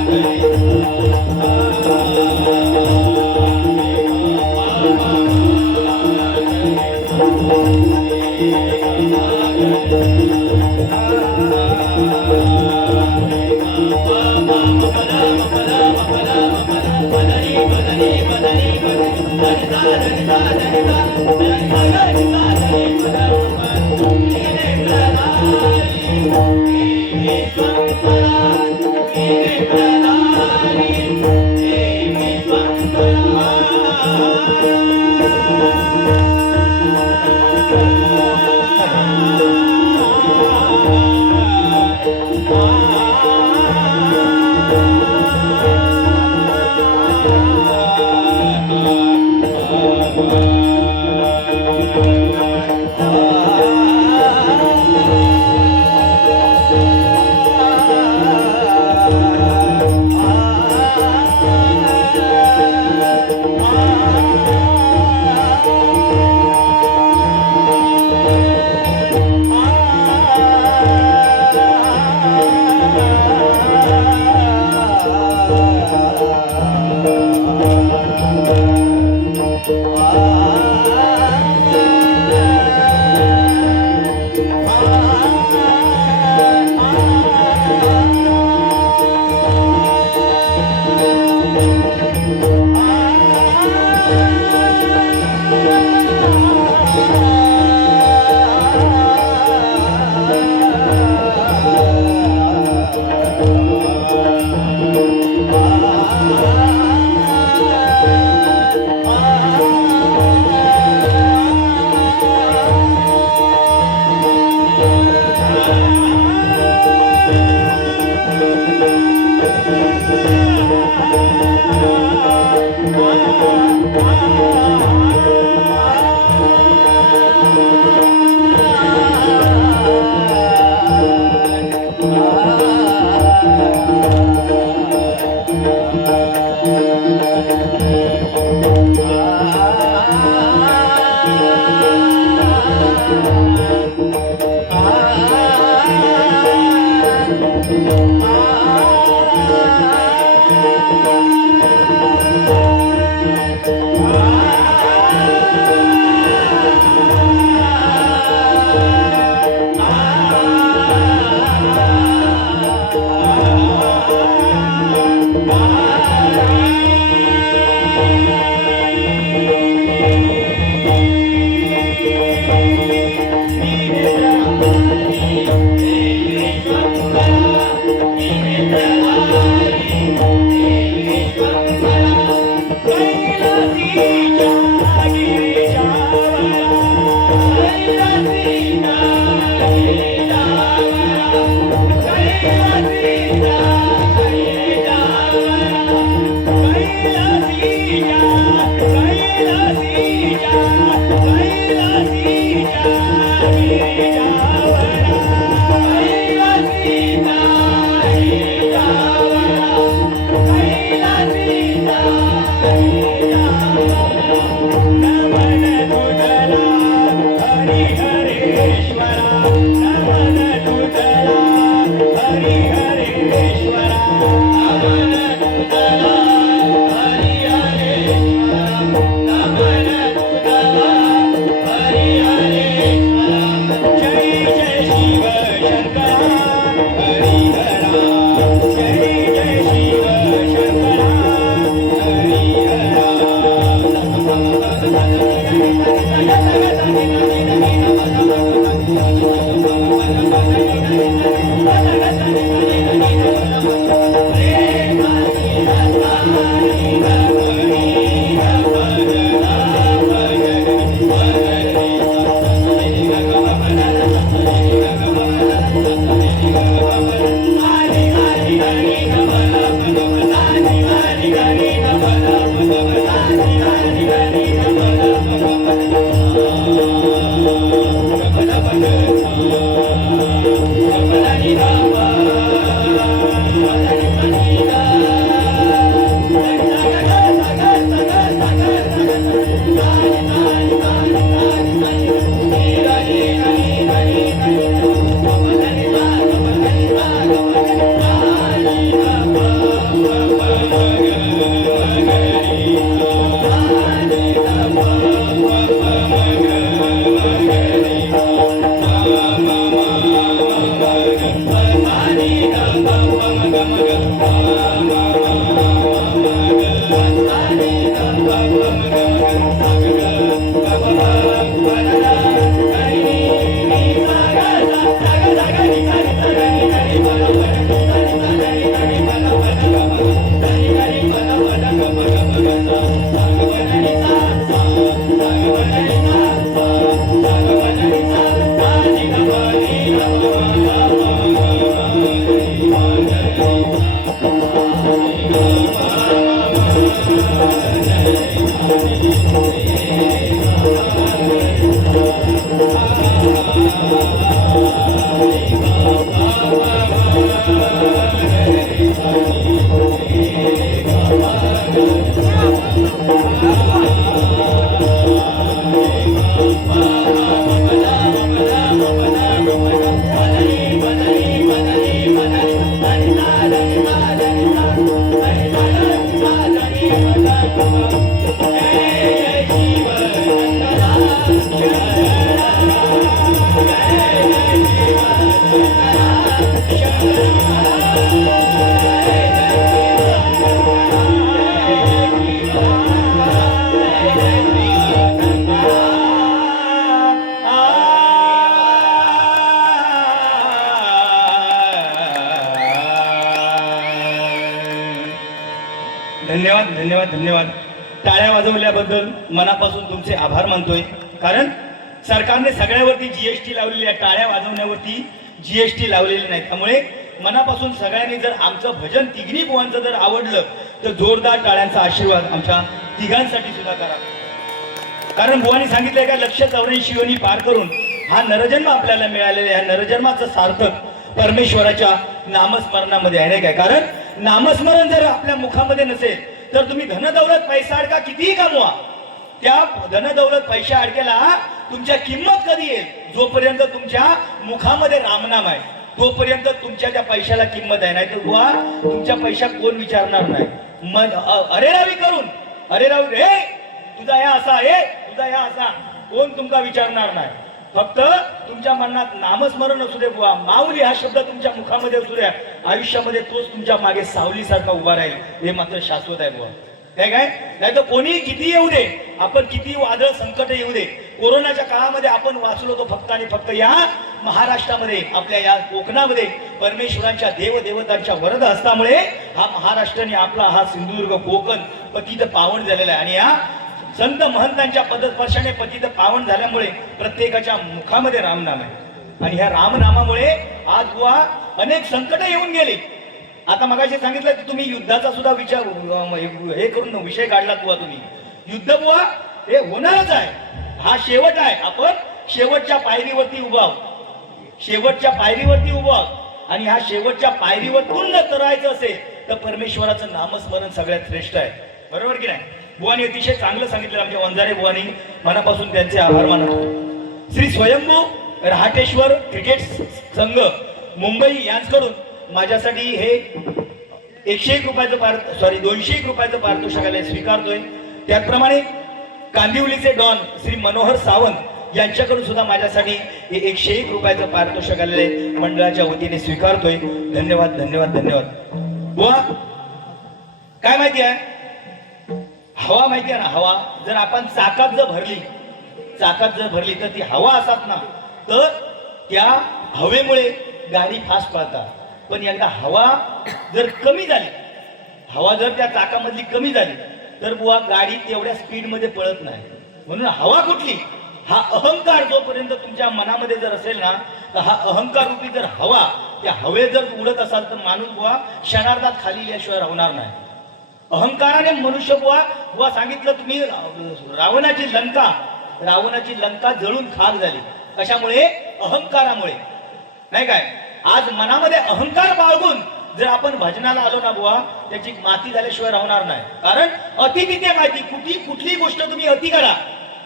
Hare कैलासी धन्यवाद धन्यवाद धन्यवाद. टाळ्या वाजवल्याबद्दल मनापासून तुमचे आभार मानतोय. कारण सरकारने सगळ्यावरती जीएसटी लावलेली आहे, टाळ्या वाजवण्यावरती जीएसटी लावलेली नाही. त्यामुळे मनापासून सगळ्यांनी जर आमचं भजन तिघी बुवांचं जर आवडलं तर जोरदार टाळ्यांचा आशीर्वाद आमच्या तिघांसाठी सुद्धा करा. कारण बुवांनी सांगितलंय का 184 योनी पार करून हा नरजन्म आपल्याला मिळालेला आहे. नरजन्माचं सार्थक परमेश्वराच्या नामस्मरणामध्ये आहे, नाही काय? कारण नामस्मरण जर आपल्या मुखामध्ये नसेल तर तुम्ही धनदौलत पैसा अडका कितीही कमवा, त्या धनदौलत पैशा अडकेला तुमच्या किंमत कधी येईल? जोपर्यंत तुमच्या मुखामध्ये रामनाम आहे तोपर्यंत तुमच्या त्या पैशाला किंमत आहे. नाही तर बुवा तुमच्या पैशा कोण विचारणार नाही. मग अरे रावी करून अरे रावी रे तुझा या असा आहे, तुझा या असा, कोण तुमका विचारणार नाही. फक्त तुमच्या मनात नामस्मरण असू दे बुवा, माऊली हा शब्द तुमच्या मुखामध्ये असू द्या, आयुष्यामध्ये तोच तुमच्या मागे सावलीसारखा उभा राहील. हे मात्र शाश्वत आहे बुवा. काय नाही तर कोणी किती येऊ दे, आपण किती वादळ संकट येऊ दे, कोरोनाच्या काळामध्ये आपण वाचलो तो फक्त आणि फक्त या महाराष्ट्रामध्ये, आपल्या या कोकणामध्ये परमेश्वरांच्या देवदेवतांच्या वरद हस्तामुळे हा महाराष्ट्राने आपला हा सिंधुदुर्ग कोकण पतित पावन झालेला आहे. आणि या संत महंतांच्या पदस्पर्शाने पतित पावन झाल्यामुळे प्रत्येकाच्या मुखामध्ये रामनाम आहे. आणि ह्या रामनामामुळे आज बुवा अनेक संकट येऊन गेले. आता मगाशी सांगितलं की तुम्ही युद्धाचा सुद्धा विचार हे करून विषय काढला बुवा. तुम्ही युद्ध बुवा हे होणारच आहे, हा शेवट आहे. आपण शेवटच्या पायरीवरती उभा आहोत, शेवटच्या पायरीवरती उभा आहोत. आणि ह्या शेवटच्या पायरीवरतून जर करायचं असेल तर परमेश्वराचं नामस्मरण सगळ्यात श्रेष्ठ आहे. बरोबर की नाही? बुवानी अतिशय चांगलं सांगितलं. आमच्या वंजारे बुवानी, मनापासून त्यांचे आभार मानतो. श्री स्वयंभू रहाटेश्वर क्रिकेट संघ मुंबई यांच्याकडून माझ्यासाठी हे 101 रुपयाचं 201 रुपयाचं पारितोषिक स्वीकारतोय. त्याचप्रमाणे कांदिवलीचे डॉन श्री मनोहर सावंत यांच्याकडून सुद्धा माझ्यासाठी हे 101 रुपयाचं पारितोषिक मंडळाच्या वतीने स्वीकारतोय. धन्यवाद धन्यवाद धन्यवाद. बुवा काय माहिती आहे, हवा माहिती आहे ना, हवा जर आपण चाकात जर भरली तर ती हवा असतात ना, तर त्या हवेमुळे गाडी फास्ट पळतात. पण एकदा हवा जर कमी झाली, हवा जर त्या चाकामधली कमी झाली तर बुवा गाडी तेवढ्या स्पीड मध्ये पळत नाही. म्हणून हवा कुठली? हा अहंकार जोपर्यंत तुमच्या मनामध्ये जर असेल ना, तर हा अहंकार रूपी जर हवा, त्या हवेत जर उडत असाल तर माणूस बुवा क्षणार्धात खाली गेल्याशिवाय राहणार नाही. अहंकाराने मनुष्य बुवा सांगितलं तुम्ही, रावणाची लंका जळून खाक झाली. कशामुळे? अहंकारामुळे, नाही काय? आज मनामध्ये अहंकार बाळगून जर आपण भजनाला आलो ना बुवा, त्याची माती झाल्याशिवाय राहणार नाही. कारण अति तिथे माती, कुठली गोष्ट तुम्ही अति करा,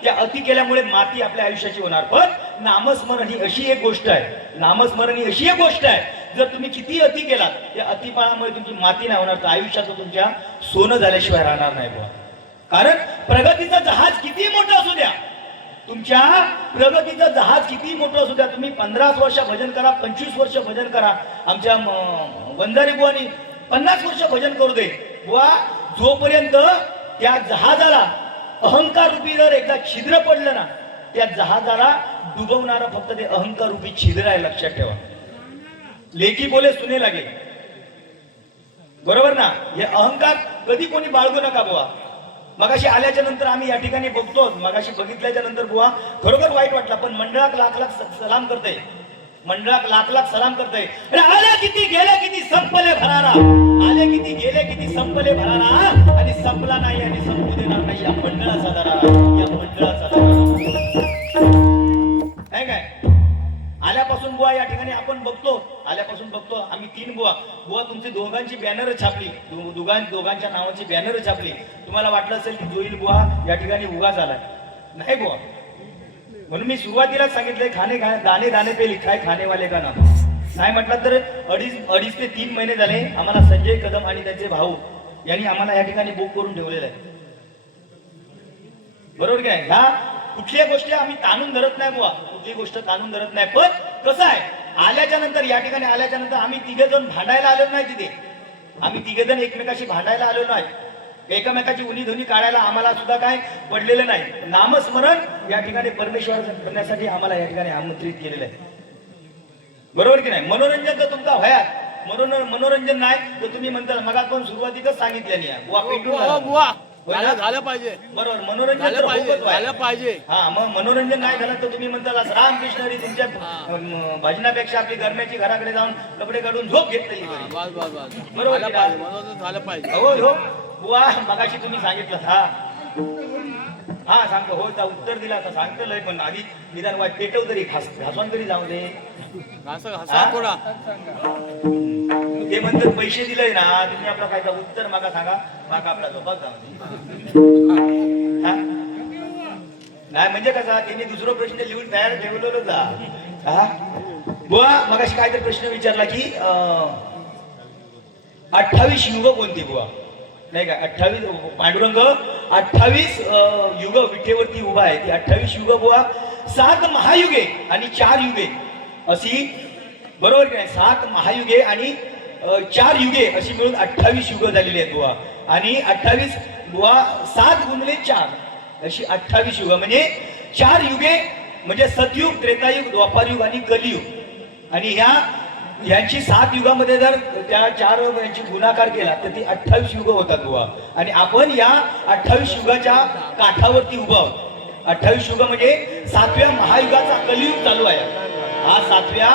त्या अति केल्यामुळे माती आपल्या आयुष्याची होणार. पण नामस्मरण ही अशी एक गोष्ट आहे, जर तुम्ही किती अति केलात, त्या अतिपाळामुळे तुमची माती नाही होणार, तर आयुष्याचं तुमच्या सोनं झाल्याशिवाय राहणार नाही बुवा. कारण प्रगतीचं जहाज किती मोठं असू द्या, तुमच्या प्रगतीचं जहाज किती मोठं असू द्या, तुम्ही 15 वर्ष भजन करा, 25 वर्ष भजन करा. आमच्या वंजारी बुवानी 50 वर्ष भजन करू दे बुवा, जोपर्यंत त्या जहाजाला अहंकार रूपी जर एकदा छिद्र पडलं ना, त्या जहाजाला डुबवणारा फक्त ते अहंकार रूपी छिद्र आहे. लक्षात ठेवा. लेकी बोले सुने लागे, बरोबर ना? हे अहंकार कधी कोणी बाळगू नका बुवा. मगाशी आल्याच्या नंतर आम्ही या ठिकाणी बघतो, मगाशी बघितल्याच्या नंतर बुवा खरोखर वाईट वाटला, पण मंडळात लाख लाख सलाम करते. मंडळात लाख लाख सलाम करतोय. अरे आले किती गेले किती संपले भरारा, आले किती गेले किती संपले भरारा, आणि संपला नाही आणि संपू देणार नाही या मंडळाचा दरारा, या मंडळाचा दरारा. नाही काय आल्यापासून बुवा या ठिकाणी आपण बघतो, आल्यापासून बघतो आम्ही 3 बुवा तुमची दोघांची बॅनर छापली, दोघांच्या नावाची बॅनर छापली. तुम्हाला वाटलं असेल की जोईल बुवा या ठिकाणी उगा झालाय. नाही बुवा, म्हणून मी सुरुवातीलाच सांगितलंय खाणे दाणे दाणे पे लिखाय खाणे वाले का नाम. नाही म्हटलं तर अडीच ते 3 महिने झाले आम्हाला संजय कदम आणि त्यांचे भाऊ यांनी आम्हाला या ठिकाणी बुक करून ठेवलेलं आहे. बरोबर काय? ह्या कुठल्या गोष्टी आम्ही ताणून धरत नाही बुवा, कुठली गोष्ट ताणून धरत नाही. पण कसं आहे, आल्याच्या नंतर या ठिकाणी आल्याच्या नंतर आम्ही 3 जण भांडायला आलो नाही तिथे. आम्ही 3 जण एकमेकाशी भांडायला आलो नाही, एकमेकाची उनी धुनी काढायला आम्हाला सुद्धा काय पडलेलं नाही. नामस्मरण या ठिकाणी परमेश्वर करण्यासाठी आम्हाला या ठिकाणी आमंत्रित केलेलं आहे. बरोबर की नाही? मनोरंजन तर तुमचा व्हायात, मनोरंजन नाही तर तुम्ही म्हणता मग आपण सुरुवातीतच सांगितलं झालं पाहिजे. बरोबर, मनोरंजन तर झालं पाहिजे. हा, मग मनोरंजन नाही झालं तर तुम्ही म्हणता रामकृष्ण हरी तुमच्या भजनापेक्षा आपली गरम्याची घराकडे जाऊन कपडे काढून झोप घेतलेली बरी. बरोबर की नाही? मनोरंजन झालं पाहिजे. हो हो बुवा, मगाशी तुम्ही सांगितलं हा सांगतो हो, उत्तर दिला आता सांगतो लय, पण आधी निदान वाट पेटव तरी घासवान तरी जाऊ दे. थोडा ते म्हणतात पैसे दिले ना तुम्ही आपला काय उत्तर मागा सांगा, मागा आपला झोपात जाऊ दे. नाही म्हणजे कसा त्यांनी दुसरा प्रश्न लिहून तयार ठेवलेलं जा. बुवा मगाशी काय तर प्रश्न विचारला की 28 युग कोणती बुवा, नाही का? 28 पांडुरंग 28 युग विठेवरती उभा आहे. ती 28 युग बुवा 7 महायुगे आणि 4 युगे अशी, बरोबर की नाही? 7 महायुगे आणि 4 युगे अशी मिळून 28 युग झालेली आहेत बुवा. आणि 28 बुवा 7 गुणिले 4 अशी 28 युग, म्हणजे 4 युगे म्हणजे सतयुग, त्रेतायुग, द्वापारयुग आणि कलियुग. आणि यांची 7 युगामध्ये जर त्या 4 यांची गुणाकार केला तर ती 28 युग होतात बुवा. आणि आपण या 28 युगाच्या काठावरती उभा आहोत. 28 युग म्हणजे 7व्या महायुगाचा कलियुग चालू आहे. हा 7व्या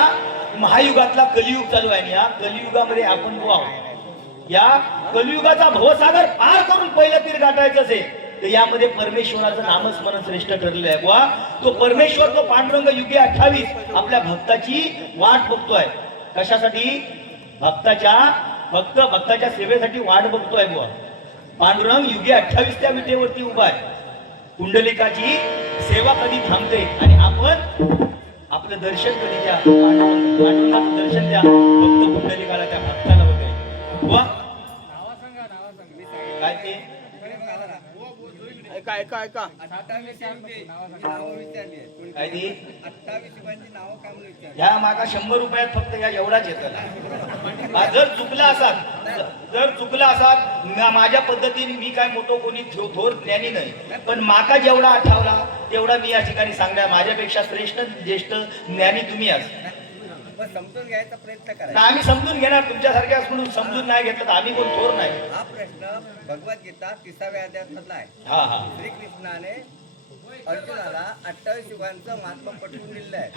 महायुगातला कलियुग चालू आहे. आणि या कलियुगामध्ये आपण उभा आहोत. या कलियुगाचा भवसागर पार करून पहिलं तीर गाठायचं असेल तर यामध्ये परमेश्वराचं नामस्मरण श्रेष्ठ ठरलेलं आहे बुवा. तो परमेश्वर, तो पांडुरंग युगे 28 आपल्या भक्ताची वाट बघतोय. कशासाठी? भक्ताच्या सेवेसाठी वाट बघतोय बुवा. पांडुरंग युगे 28 त्या विटेवरती उभा आहे. कुंडलिकाची सेवा कधी थांबते आणि आपण आपलं दर्शन कधी द्या, पांडुरंगाचं दर्शन द्या. भक्त कुंडलिकाला त्या भक्ताला होते बुवा. काय ते ऐका ह्या मागा 100 रुपयात फक्त या एवढाच येतात. जर चुकला असाल माझ्या पद्धतीने, मी काय मोठो कोणी थोर ज्ञानी नाही, पण माका जेवढा आठवला तेवढा मी या ठिकाणी सांगणार. माझ्यापेक्षा श्रेष्ठ ज्येष्ठ ज्ञानी तुम्ही आहात. समजून घ्यायचा प्रयत्न करा. आम्ही समजून घेणार, तुमच्यासारख्या म्हणून समजून नाही घेतलं तर आम्ही कोण थोर नाही. हा प्रश्न भगवद्गीता 30व्या अध्यायात मधला आहे. श्रीकृष्णाने अर्जुनाला 28 युगांचं महात्मा पटवून दिलेलं आहे.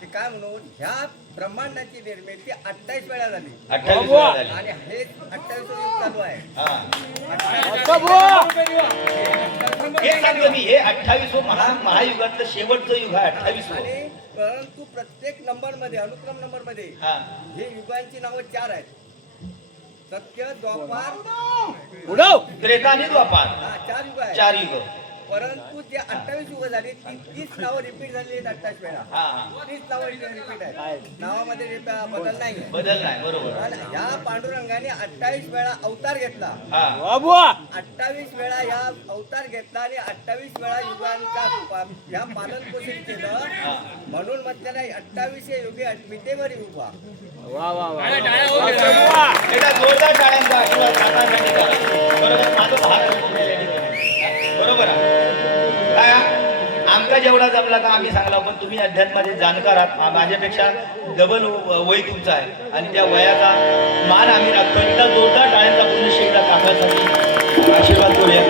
ते काय म्हणून ह्या ब्रह्मांडाची निर्मिती 28 वेळा झाली. 28 वेळा झाली. आणि हे 28 युग चालू आहे. हे सांगतो मी, हे 28 महायुगातलं शेवटचं युग आहे 28. आणि परंतु प्रत्येक नंबर मध्ये, अनुक्रम नंबर मध्ये हे युगांची नावं 4 आहेत. सत्य, द्वापार, त्रेता आणि द्वापार. 4 युग आहेत. 4 युग. परंतु जे 28 युग झाली ती 30 नावं रिपीट झाली आहेत 28 वेळा. 30 नावं रिपीट आहेत. नावामध्ये बदल नाही. बदल नाही, बरोबर. आणि ह्या पांडुरंगाने 28 वेळा अवतार घेतला. 28 वेळा ह्या अवतार घेतला आणि 28 वेळा युगांचा ह्या पालन पोषण केलं. म्हणून म्हटलं नाही 28 युगे मितेवर उभा. जोरदार टाळ्यांचा आशीर्वाद काकांसाठी करा. बरोबर, माझं भाग बरोबर आहे. काय आमचा जेवढा जमला का आम्ही सांगला, पण तुम्ही अध्यात्मामध्ये जाणकार आहात. माझ्यापेक्षा डबल वय तुमचा आहे आणि त्या वयाचा मान आम्ही राखतो. एकदा जोरदार टाळ्यांचा पुरुष एकदा काकासाठी आशीर्वाद करूया.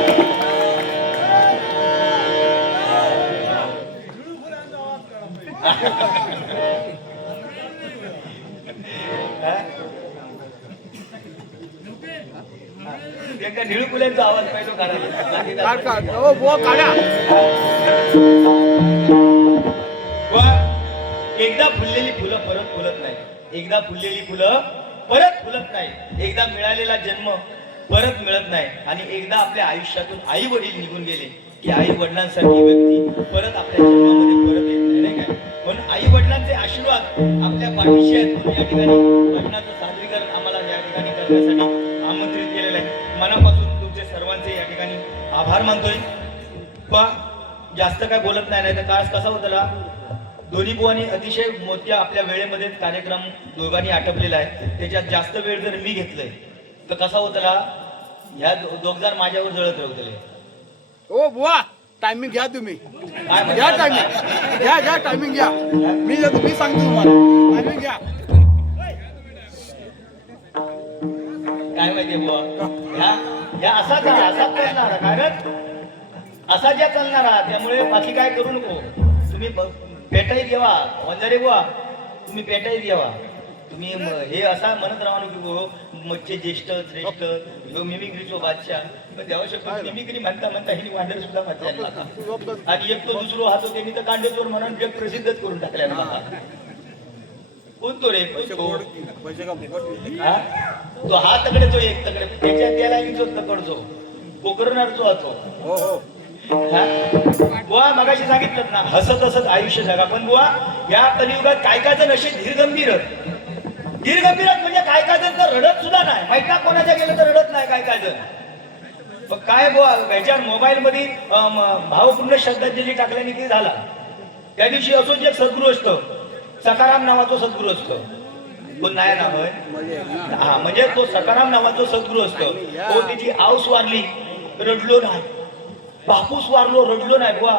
एका निळकुल्यांचा आवाज पाहिजे काढायला काढ काढ ओ बुवा काढा बुवा, एकदा फुललेली फुलं परत फुलत नाही. एकदा फुललेली फुलं परत फुलत नाही. एकदा मिळालेला जन्म परत मिळत नाही. आणि एकदा आपल्या आयुष्यातून आई वडील निघून गेले की आई वडिलांसारखी व्यक्ती परत आपल्या जन्मामध्ये परत येत नाही, नाही काय? म्हणून आई वडिलांचे आशीर्वाद आपल्या पाठीशी आहेत. म्हणून या ठिकाणी लग्नाचं सादरीकरण आम्हाला या ठिकाणी करण्यासाठी आमंत्रित केलेलं आहे. मनापासून तुमचे सर्वांचे या ठिकाणी आभार मानतोय. पण जास्त काय बोलत नाही तर काळ कसा होता, दोन्ही बुवांनी अतिशय मोठ्या आपल्या वेळेमध्ये कार्यक्रम दोघांनी आटपलेला आहे. त्याच्यात जास्त वेळ जर मी घेतलंय तर कसा होता, ह्या दोघ जण माझ्यावर जळत राहतले. ओ बुवा टायमिंग घ्या तुम्ही काय घ्या म्हणता? टायमिंग घ्या टायमिंग घ्या. मी सांगतो तुम्हाला टायमिंग घ्या. काय माहितीये बुवा, ह्या असा चालणारा कारण असा ज्या चालणारा, त्यामुळे बाकी काय करू नको. तुम्ही पेटाई घ्यावा वंजारे बुवा, तुम्ही पेटाई घ्यावा. तुम्ही हे असा म्हणत राहा की गो मच्छे ज्येष्ठ श्रेष्ठ जो मिमिक्रीचो बादशाह. पण देवा शब्द मिमिक्री म्हणता म्हणता हिने वांडर सुद्धा म्हणता. आणि एक तो दुसरो हातो त्यांनी तर कांडेचोर म्हणून जग प्रसिद्धच करून टाकल्या. कोण तो रे? पैसे का फुकट? हा? तो हा तकडे तो एक तकडे त्याच्या त्याला जो तकडचो पोकरणारचो हातो. हो हो बुवा मगाशी सांगितलं ना, हसत हसत आयुष्य जगा. पण बुवा या कलियुगात काय काय जण असे धीरगंभीर म्हणजे काय काय जण तर रडत सुद्धा नाही. माहित ना कोणाच्या गेलं तर रडत नाही काय काय जण. पण काय बुवा ह्याच्या मोबाईल मध्ये भावपूर्ण श्रद्धांजली टाकल्याने की झाला. त्या दिवशी असोच एक सद्गुरू असतो, सकाराम नावाचा सद्गुरू असतो. तो नाही ना होय, हा म्हणजे तो सकाराम नावाचा सद्गुरू असतो. तो तिची आऊस वारली रडलो नाही, बापूस वारलो रडलो नाही बुवा.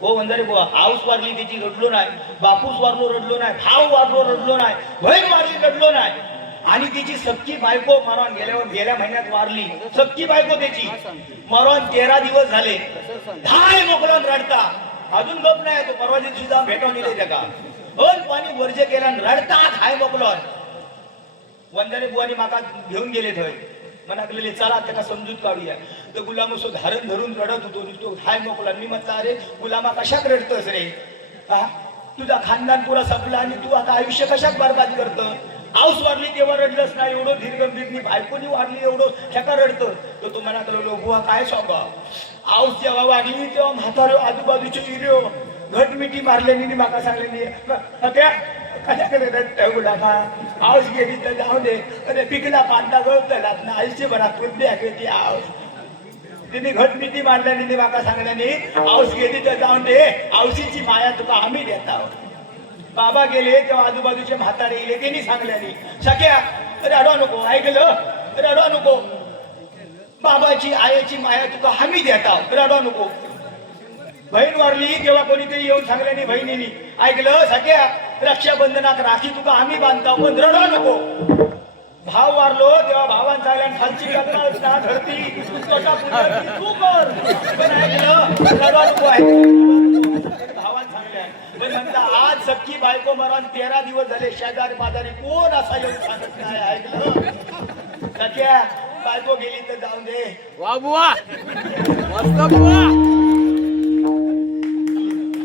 हो वंजारे बुवा, आऊस वारली तिची रडलो नाही, बापूस वारलो रडलो नाही, भाव वारलो रडलो नाही, बहीण वारली रडलो नाही. आणि तिची सख्खी बायको मरण गेल्या महिन्यात वारली. सख्खी बायको त्याची मरण 13 दिवस झाले. धाय मोकळून रडता. अजून गप नाही. तो परवा दिवशी जाऊन भेटून दिले त्या पाणी वर्ज केला रडतात हाय मोकळून. वंजारे बुवानी माका घेऊन गेले थंय. म्हणाले चला त्याला समजूत काढूया. तर गुलाम असो धारण धरून रडत होतो. तो हाय मोकला. मी म्हटलं अरे गुलामा कशाक रडतोस रे? हा तुझा खानदान पुरा संपला आणि तू आता आयुष्य कशाक बरबाद करतं? आऊस वारली तेव्हा रडलंच नाही, एवढं धीरगंभीरनी बायकोनी वारली एवढं ठेका रडतं. तर तो म्हणा करलो बुवा काय सांगा, आऊस जेव्हा वारली तेव्हा म्हातारो आजूबाजूचे हिरो घटमिटी मारल्याने माका सांगलेली त्या कशाकडे रडतोय गुलामा? आऊस गेली तर जाऊ दे. अरे पिकला पांढरा गळतला ना आयुष्यभरात पुढली आकृती आऊस. तिने घटमिटी मारल्याने माका सांगल्याने आऊस गेली तर जाऊन दे. आऊसीची माया तुका आम्ही देत आहोत. बाबा गेले तेव्हा आजूबाजूचे म्हातारे गेले त्यांनी सांगल्याने सख्या रडवा नको, ऐकलं रडवा नको. बाबाची आईची माया तुका आम्ही देत आहोत, रडवा नको. बहीण वारली तेव्हा कोणीतरी येऊन सांगल्याने बहिणीनी ऐकलं सख्या रक्षाबंधनात राखी तुका आम्ही बांधता पण रडवा नको. भाव वारलो तेव्हा भावान सांगल्याने खालची कथा धरती तू कर पण ऐकलं रडवा नको. भावान सांगल्या पण नंतर आज सख्खी बायको मरण 13 दिवस झाले. शेजारी पाजारी कोण असा येऊन सांगत नाही. ऐकलं सख्या बायको गेली तर जाऊन दे. वा बुवा मस्त बुवा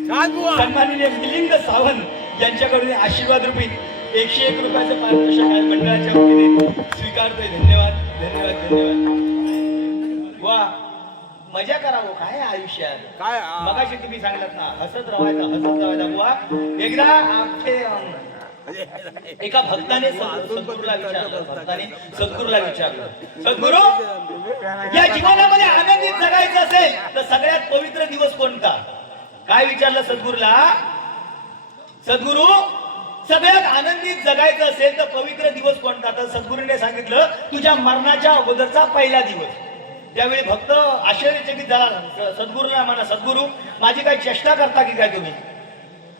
छान बुवा. सन्माननीय मिलिंद सावंत यांच्याकडून आशीर्वाद रूपी 101 रुपयाचं पारितोषिक मंडळाच्या वतीने स्वीकारतोय. धन्यवाद धन्यवाद धन्यवाद. वा मजा करावं काय आयुष्यात. काय मगाशी तुम्ही सांगितलं ना हसत राहायचा बुवा. एकदा आमचे एका भक्ताने सद्गुरूला विचारलं सद्गुरू या जीवनामध्ये आनंदित जगायचं असेल तर सगळ्यात पवित्र दिवस कोणता? काय विचारलं सद्गुरूला? सद्गुरू सगळ्यात आनंदित जगायचं असेल तर पवित्र दिवस कोणता? तर सद्गुरूने सांगितलं तुझ्या मरणाच्या अगोदरचा पहिला दिवस. त्यावेळी भक्त आश्चर्यचकित झाला. सद्गुरूला म्हणा सद्गुरू माझी काही चेष्टा करता की काय तुम्ही?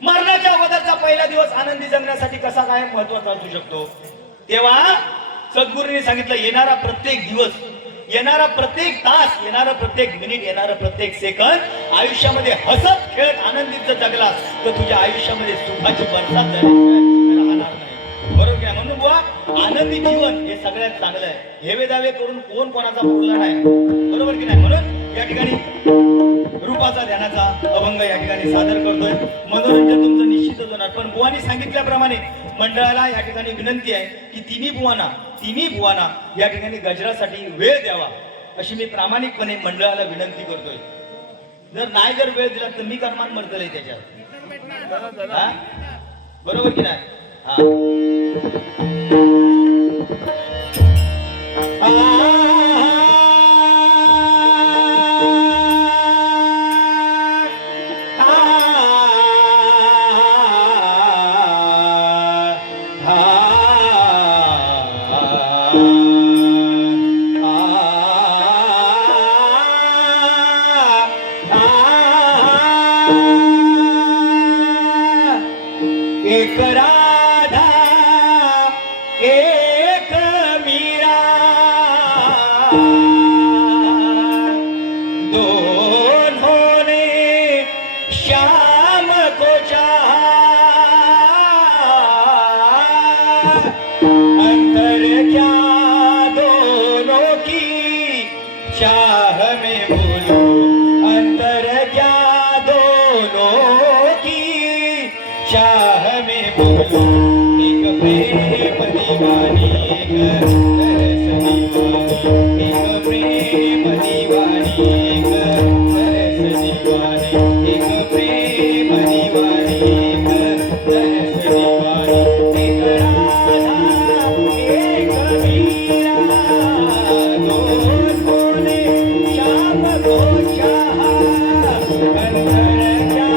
मरणाच्या अगोदरचा पहिला दिवस आनंदी जगण्यासाठी कसा काय महत्वाचा असू शकतो? तेव्हा सद्गुरूंनी सांगितलं येणारा प्रत्येक दिवस, येणारा प्रत्येक तास, येणारा प्रत्येक मिनिट, येणारा प्रत्येक सेकंद आयुष्यामध्ये हसत खेळत आनंदीत जगलास तर तुझ्या आयुष्यामध्ये सुखाची बरसात राहणार नाही. बरोबर काय? म्हणून बुवा आनंदी जीवन हे सगळ्यात चांगलं आहे. हेवे दावे करून कोण कोणाचा बोलला नाही, बरोबर की नाही? म्हणून या ठिकाणी रूपाचा ध्यानाचा अभंग या ठिकाणी सादर करतोय. मनोरंजन तुमचं निश्चितच होणार. पण बुवानी सांगितल्याप्रमाणे मंडळाला या ठिकाणी विनंती आहे की तिन्ही बुवांना या ठिकाणी गजरासाठी वेळ द्यावा, अशी मी प्रामाणिकपणे मंडळाला विनंती करतोय. जर वेळ दिला तर मी कर्मान मरतलंय त्याच्यात, हा? बरोबर की नाही? हा. एक राधा एक मीरा दोनों ने श्याम को चाहा, अंतर क्या दोनों की चाह में बोलो, अंतर क्या दोनों की चाह में बोलो, एक प्रेम दीवानी एक तरस दीवानी, एक प्रेम दीवानी एक तरस दीवानी, एक प्रेम दीवानी एक तरस दीवानी, एक राधा एक मीरा दोनों ने श्याम को चाहा, अंतर क्या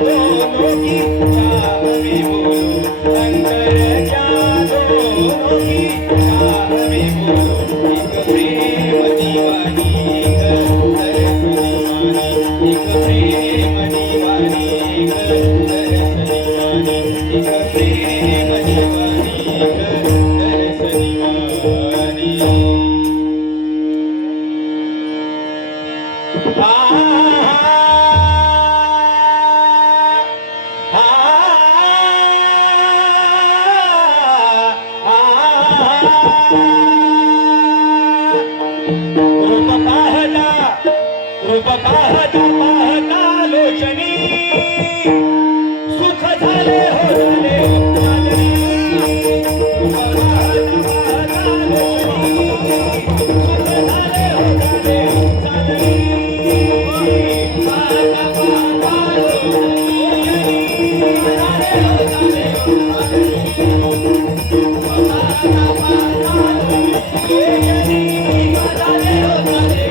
दोनों की चाह में बोलो, अंतर क्या दोनों की चाह में बोलो, एक प्रेम दीवानी एक तरस दीवानी, एक प्रेम दीवानी एक तरस दीवानी, एक प्रेम दीवानी एक तरस दीवानी। रूप पाहता पाहता लोचनी सुख झाले हो झाले चांदणी, रूप पाहता पाहता लोचनी सुख झाले हो झाले चांदणी, पाहता पाहता लोचनी झाले हो झाले चांदणी, रूप पाहता पाहता लोचनी झाले हो झाले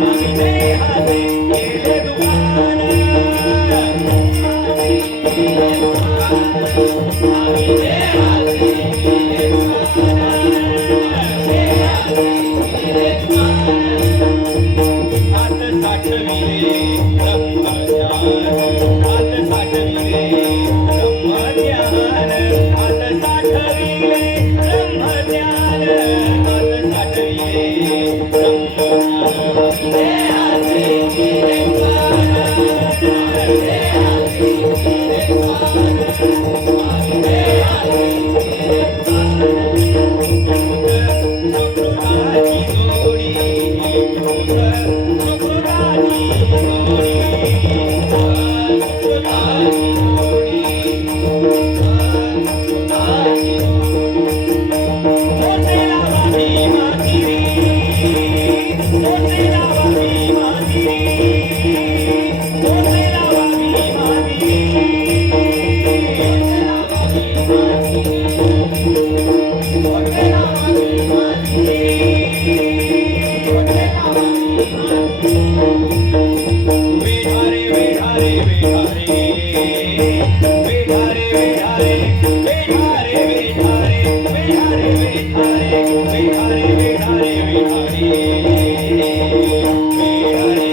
चांदणी। आत साठविले ब्रह्मज्ञान आत साठविले ब्रह्मज्ञान आत साठविले सुकृताची जोडी सुकृताची जोडी सुकृताची जोडी सुकृताची मोठे लावा भीमागिरी मोठे लावा भीमागिरी मोठे लावा भीमागिरी मोठे लावा भीमागिरी वेढारे वेढारे वेढारे वेढारे वेढारे वेढारे वेढारे वेढारे वेढारे वेढारे वेढारे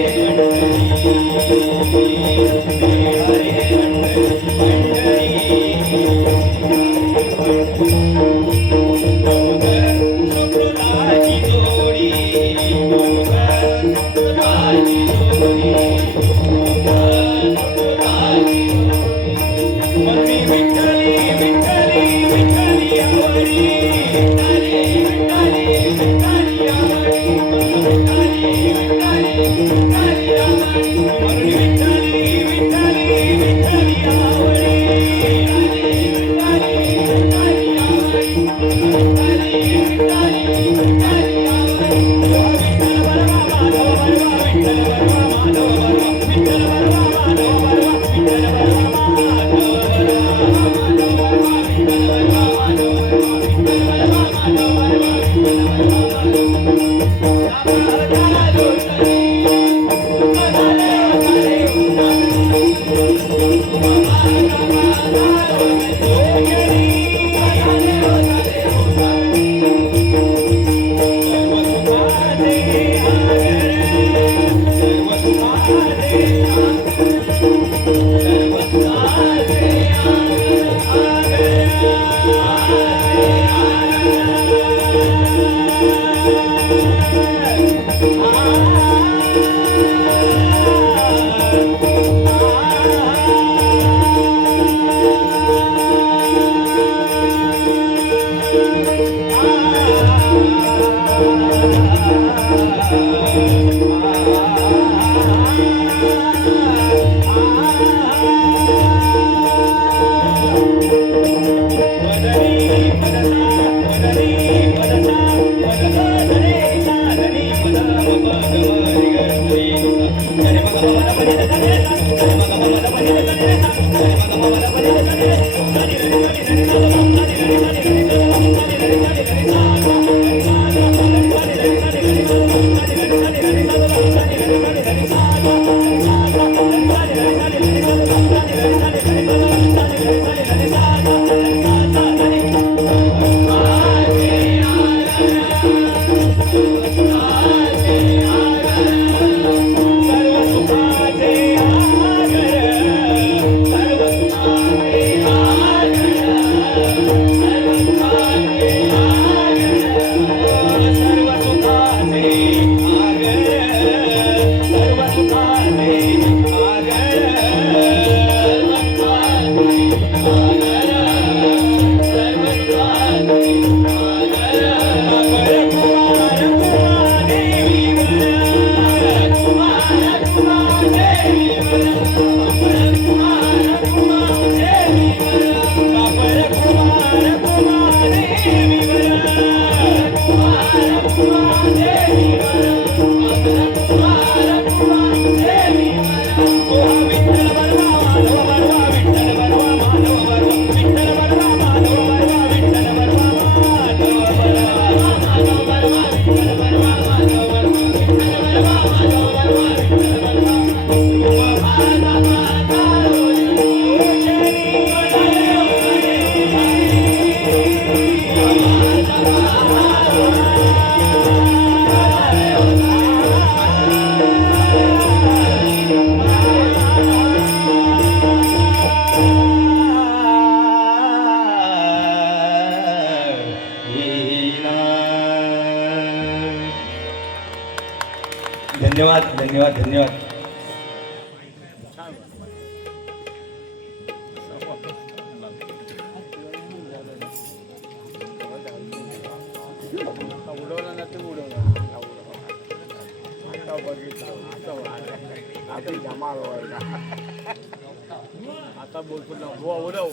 सुकृताची जोडी सुकृताची जोडी मनी विठ्ठली विठ्ठली विठ्ठली आवडी विठ्ठली विठ्ठली विठ्ठली आवडी विठ्ठली विठ्ठली विठ्ठली आवडी मनी विठ्ठली विठ्ठली विठ्ठली आवडी विठ्ठली विठ्ठली विठ्ठली आवडी विठ्ठली विठ्ठली विठ्ठली आवडी विठ्ठल बरवा माधव बरवा विठ्ठल बरवा माधव बरवा विठ्ठल बरवा माधव बरवा विठ्ठल बरवा धन्यवाद धन्यवाद धन्यवाद. उडवलं ना ते उडवलं आता बघितलं आता जमा आता बोलतो ना उडव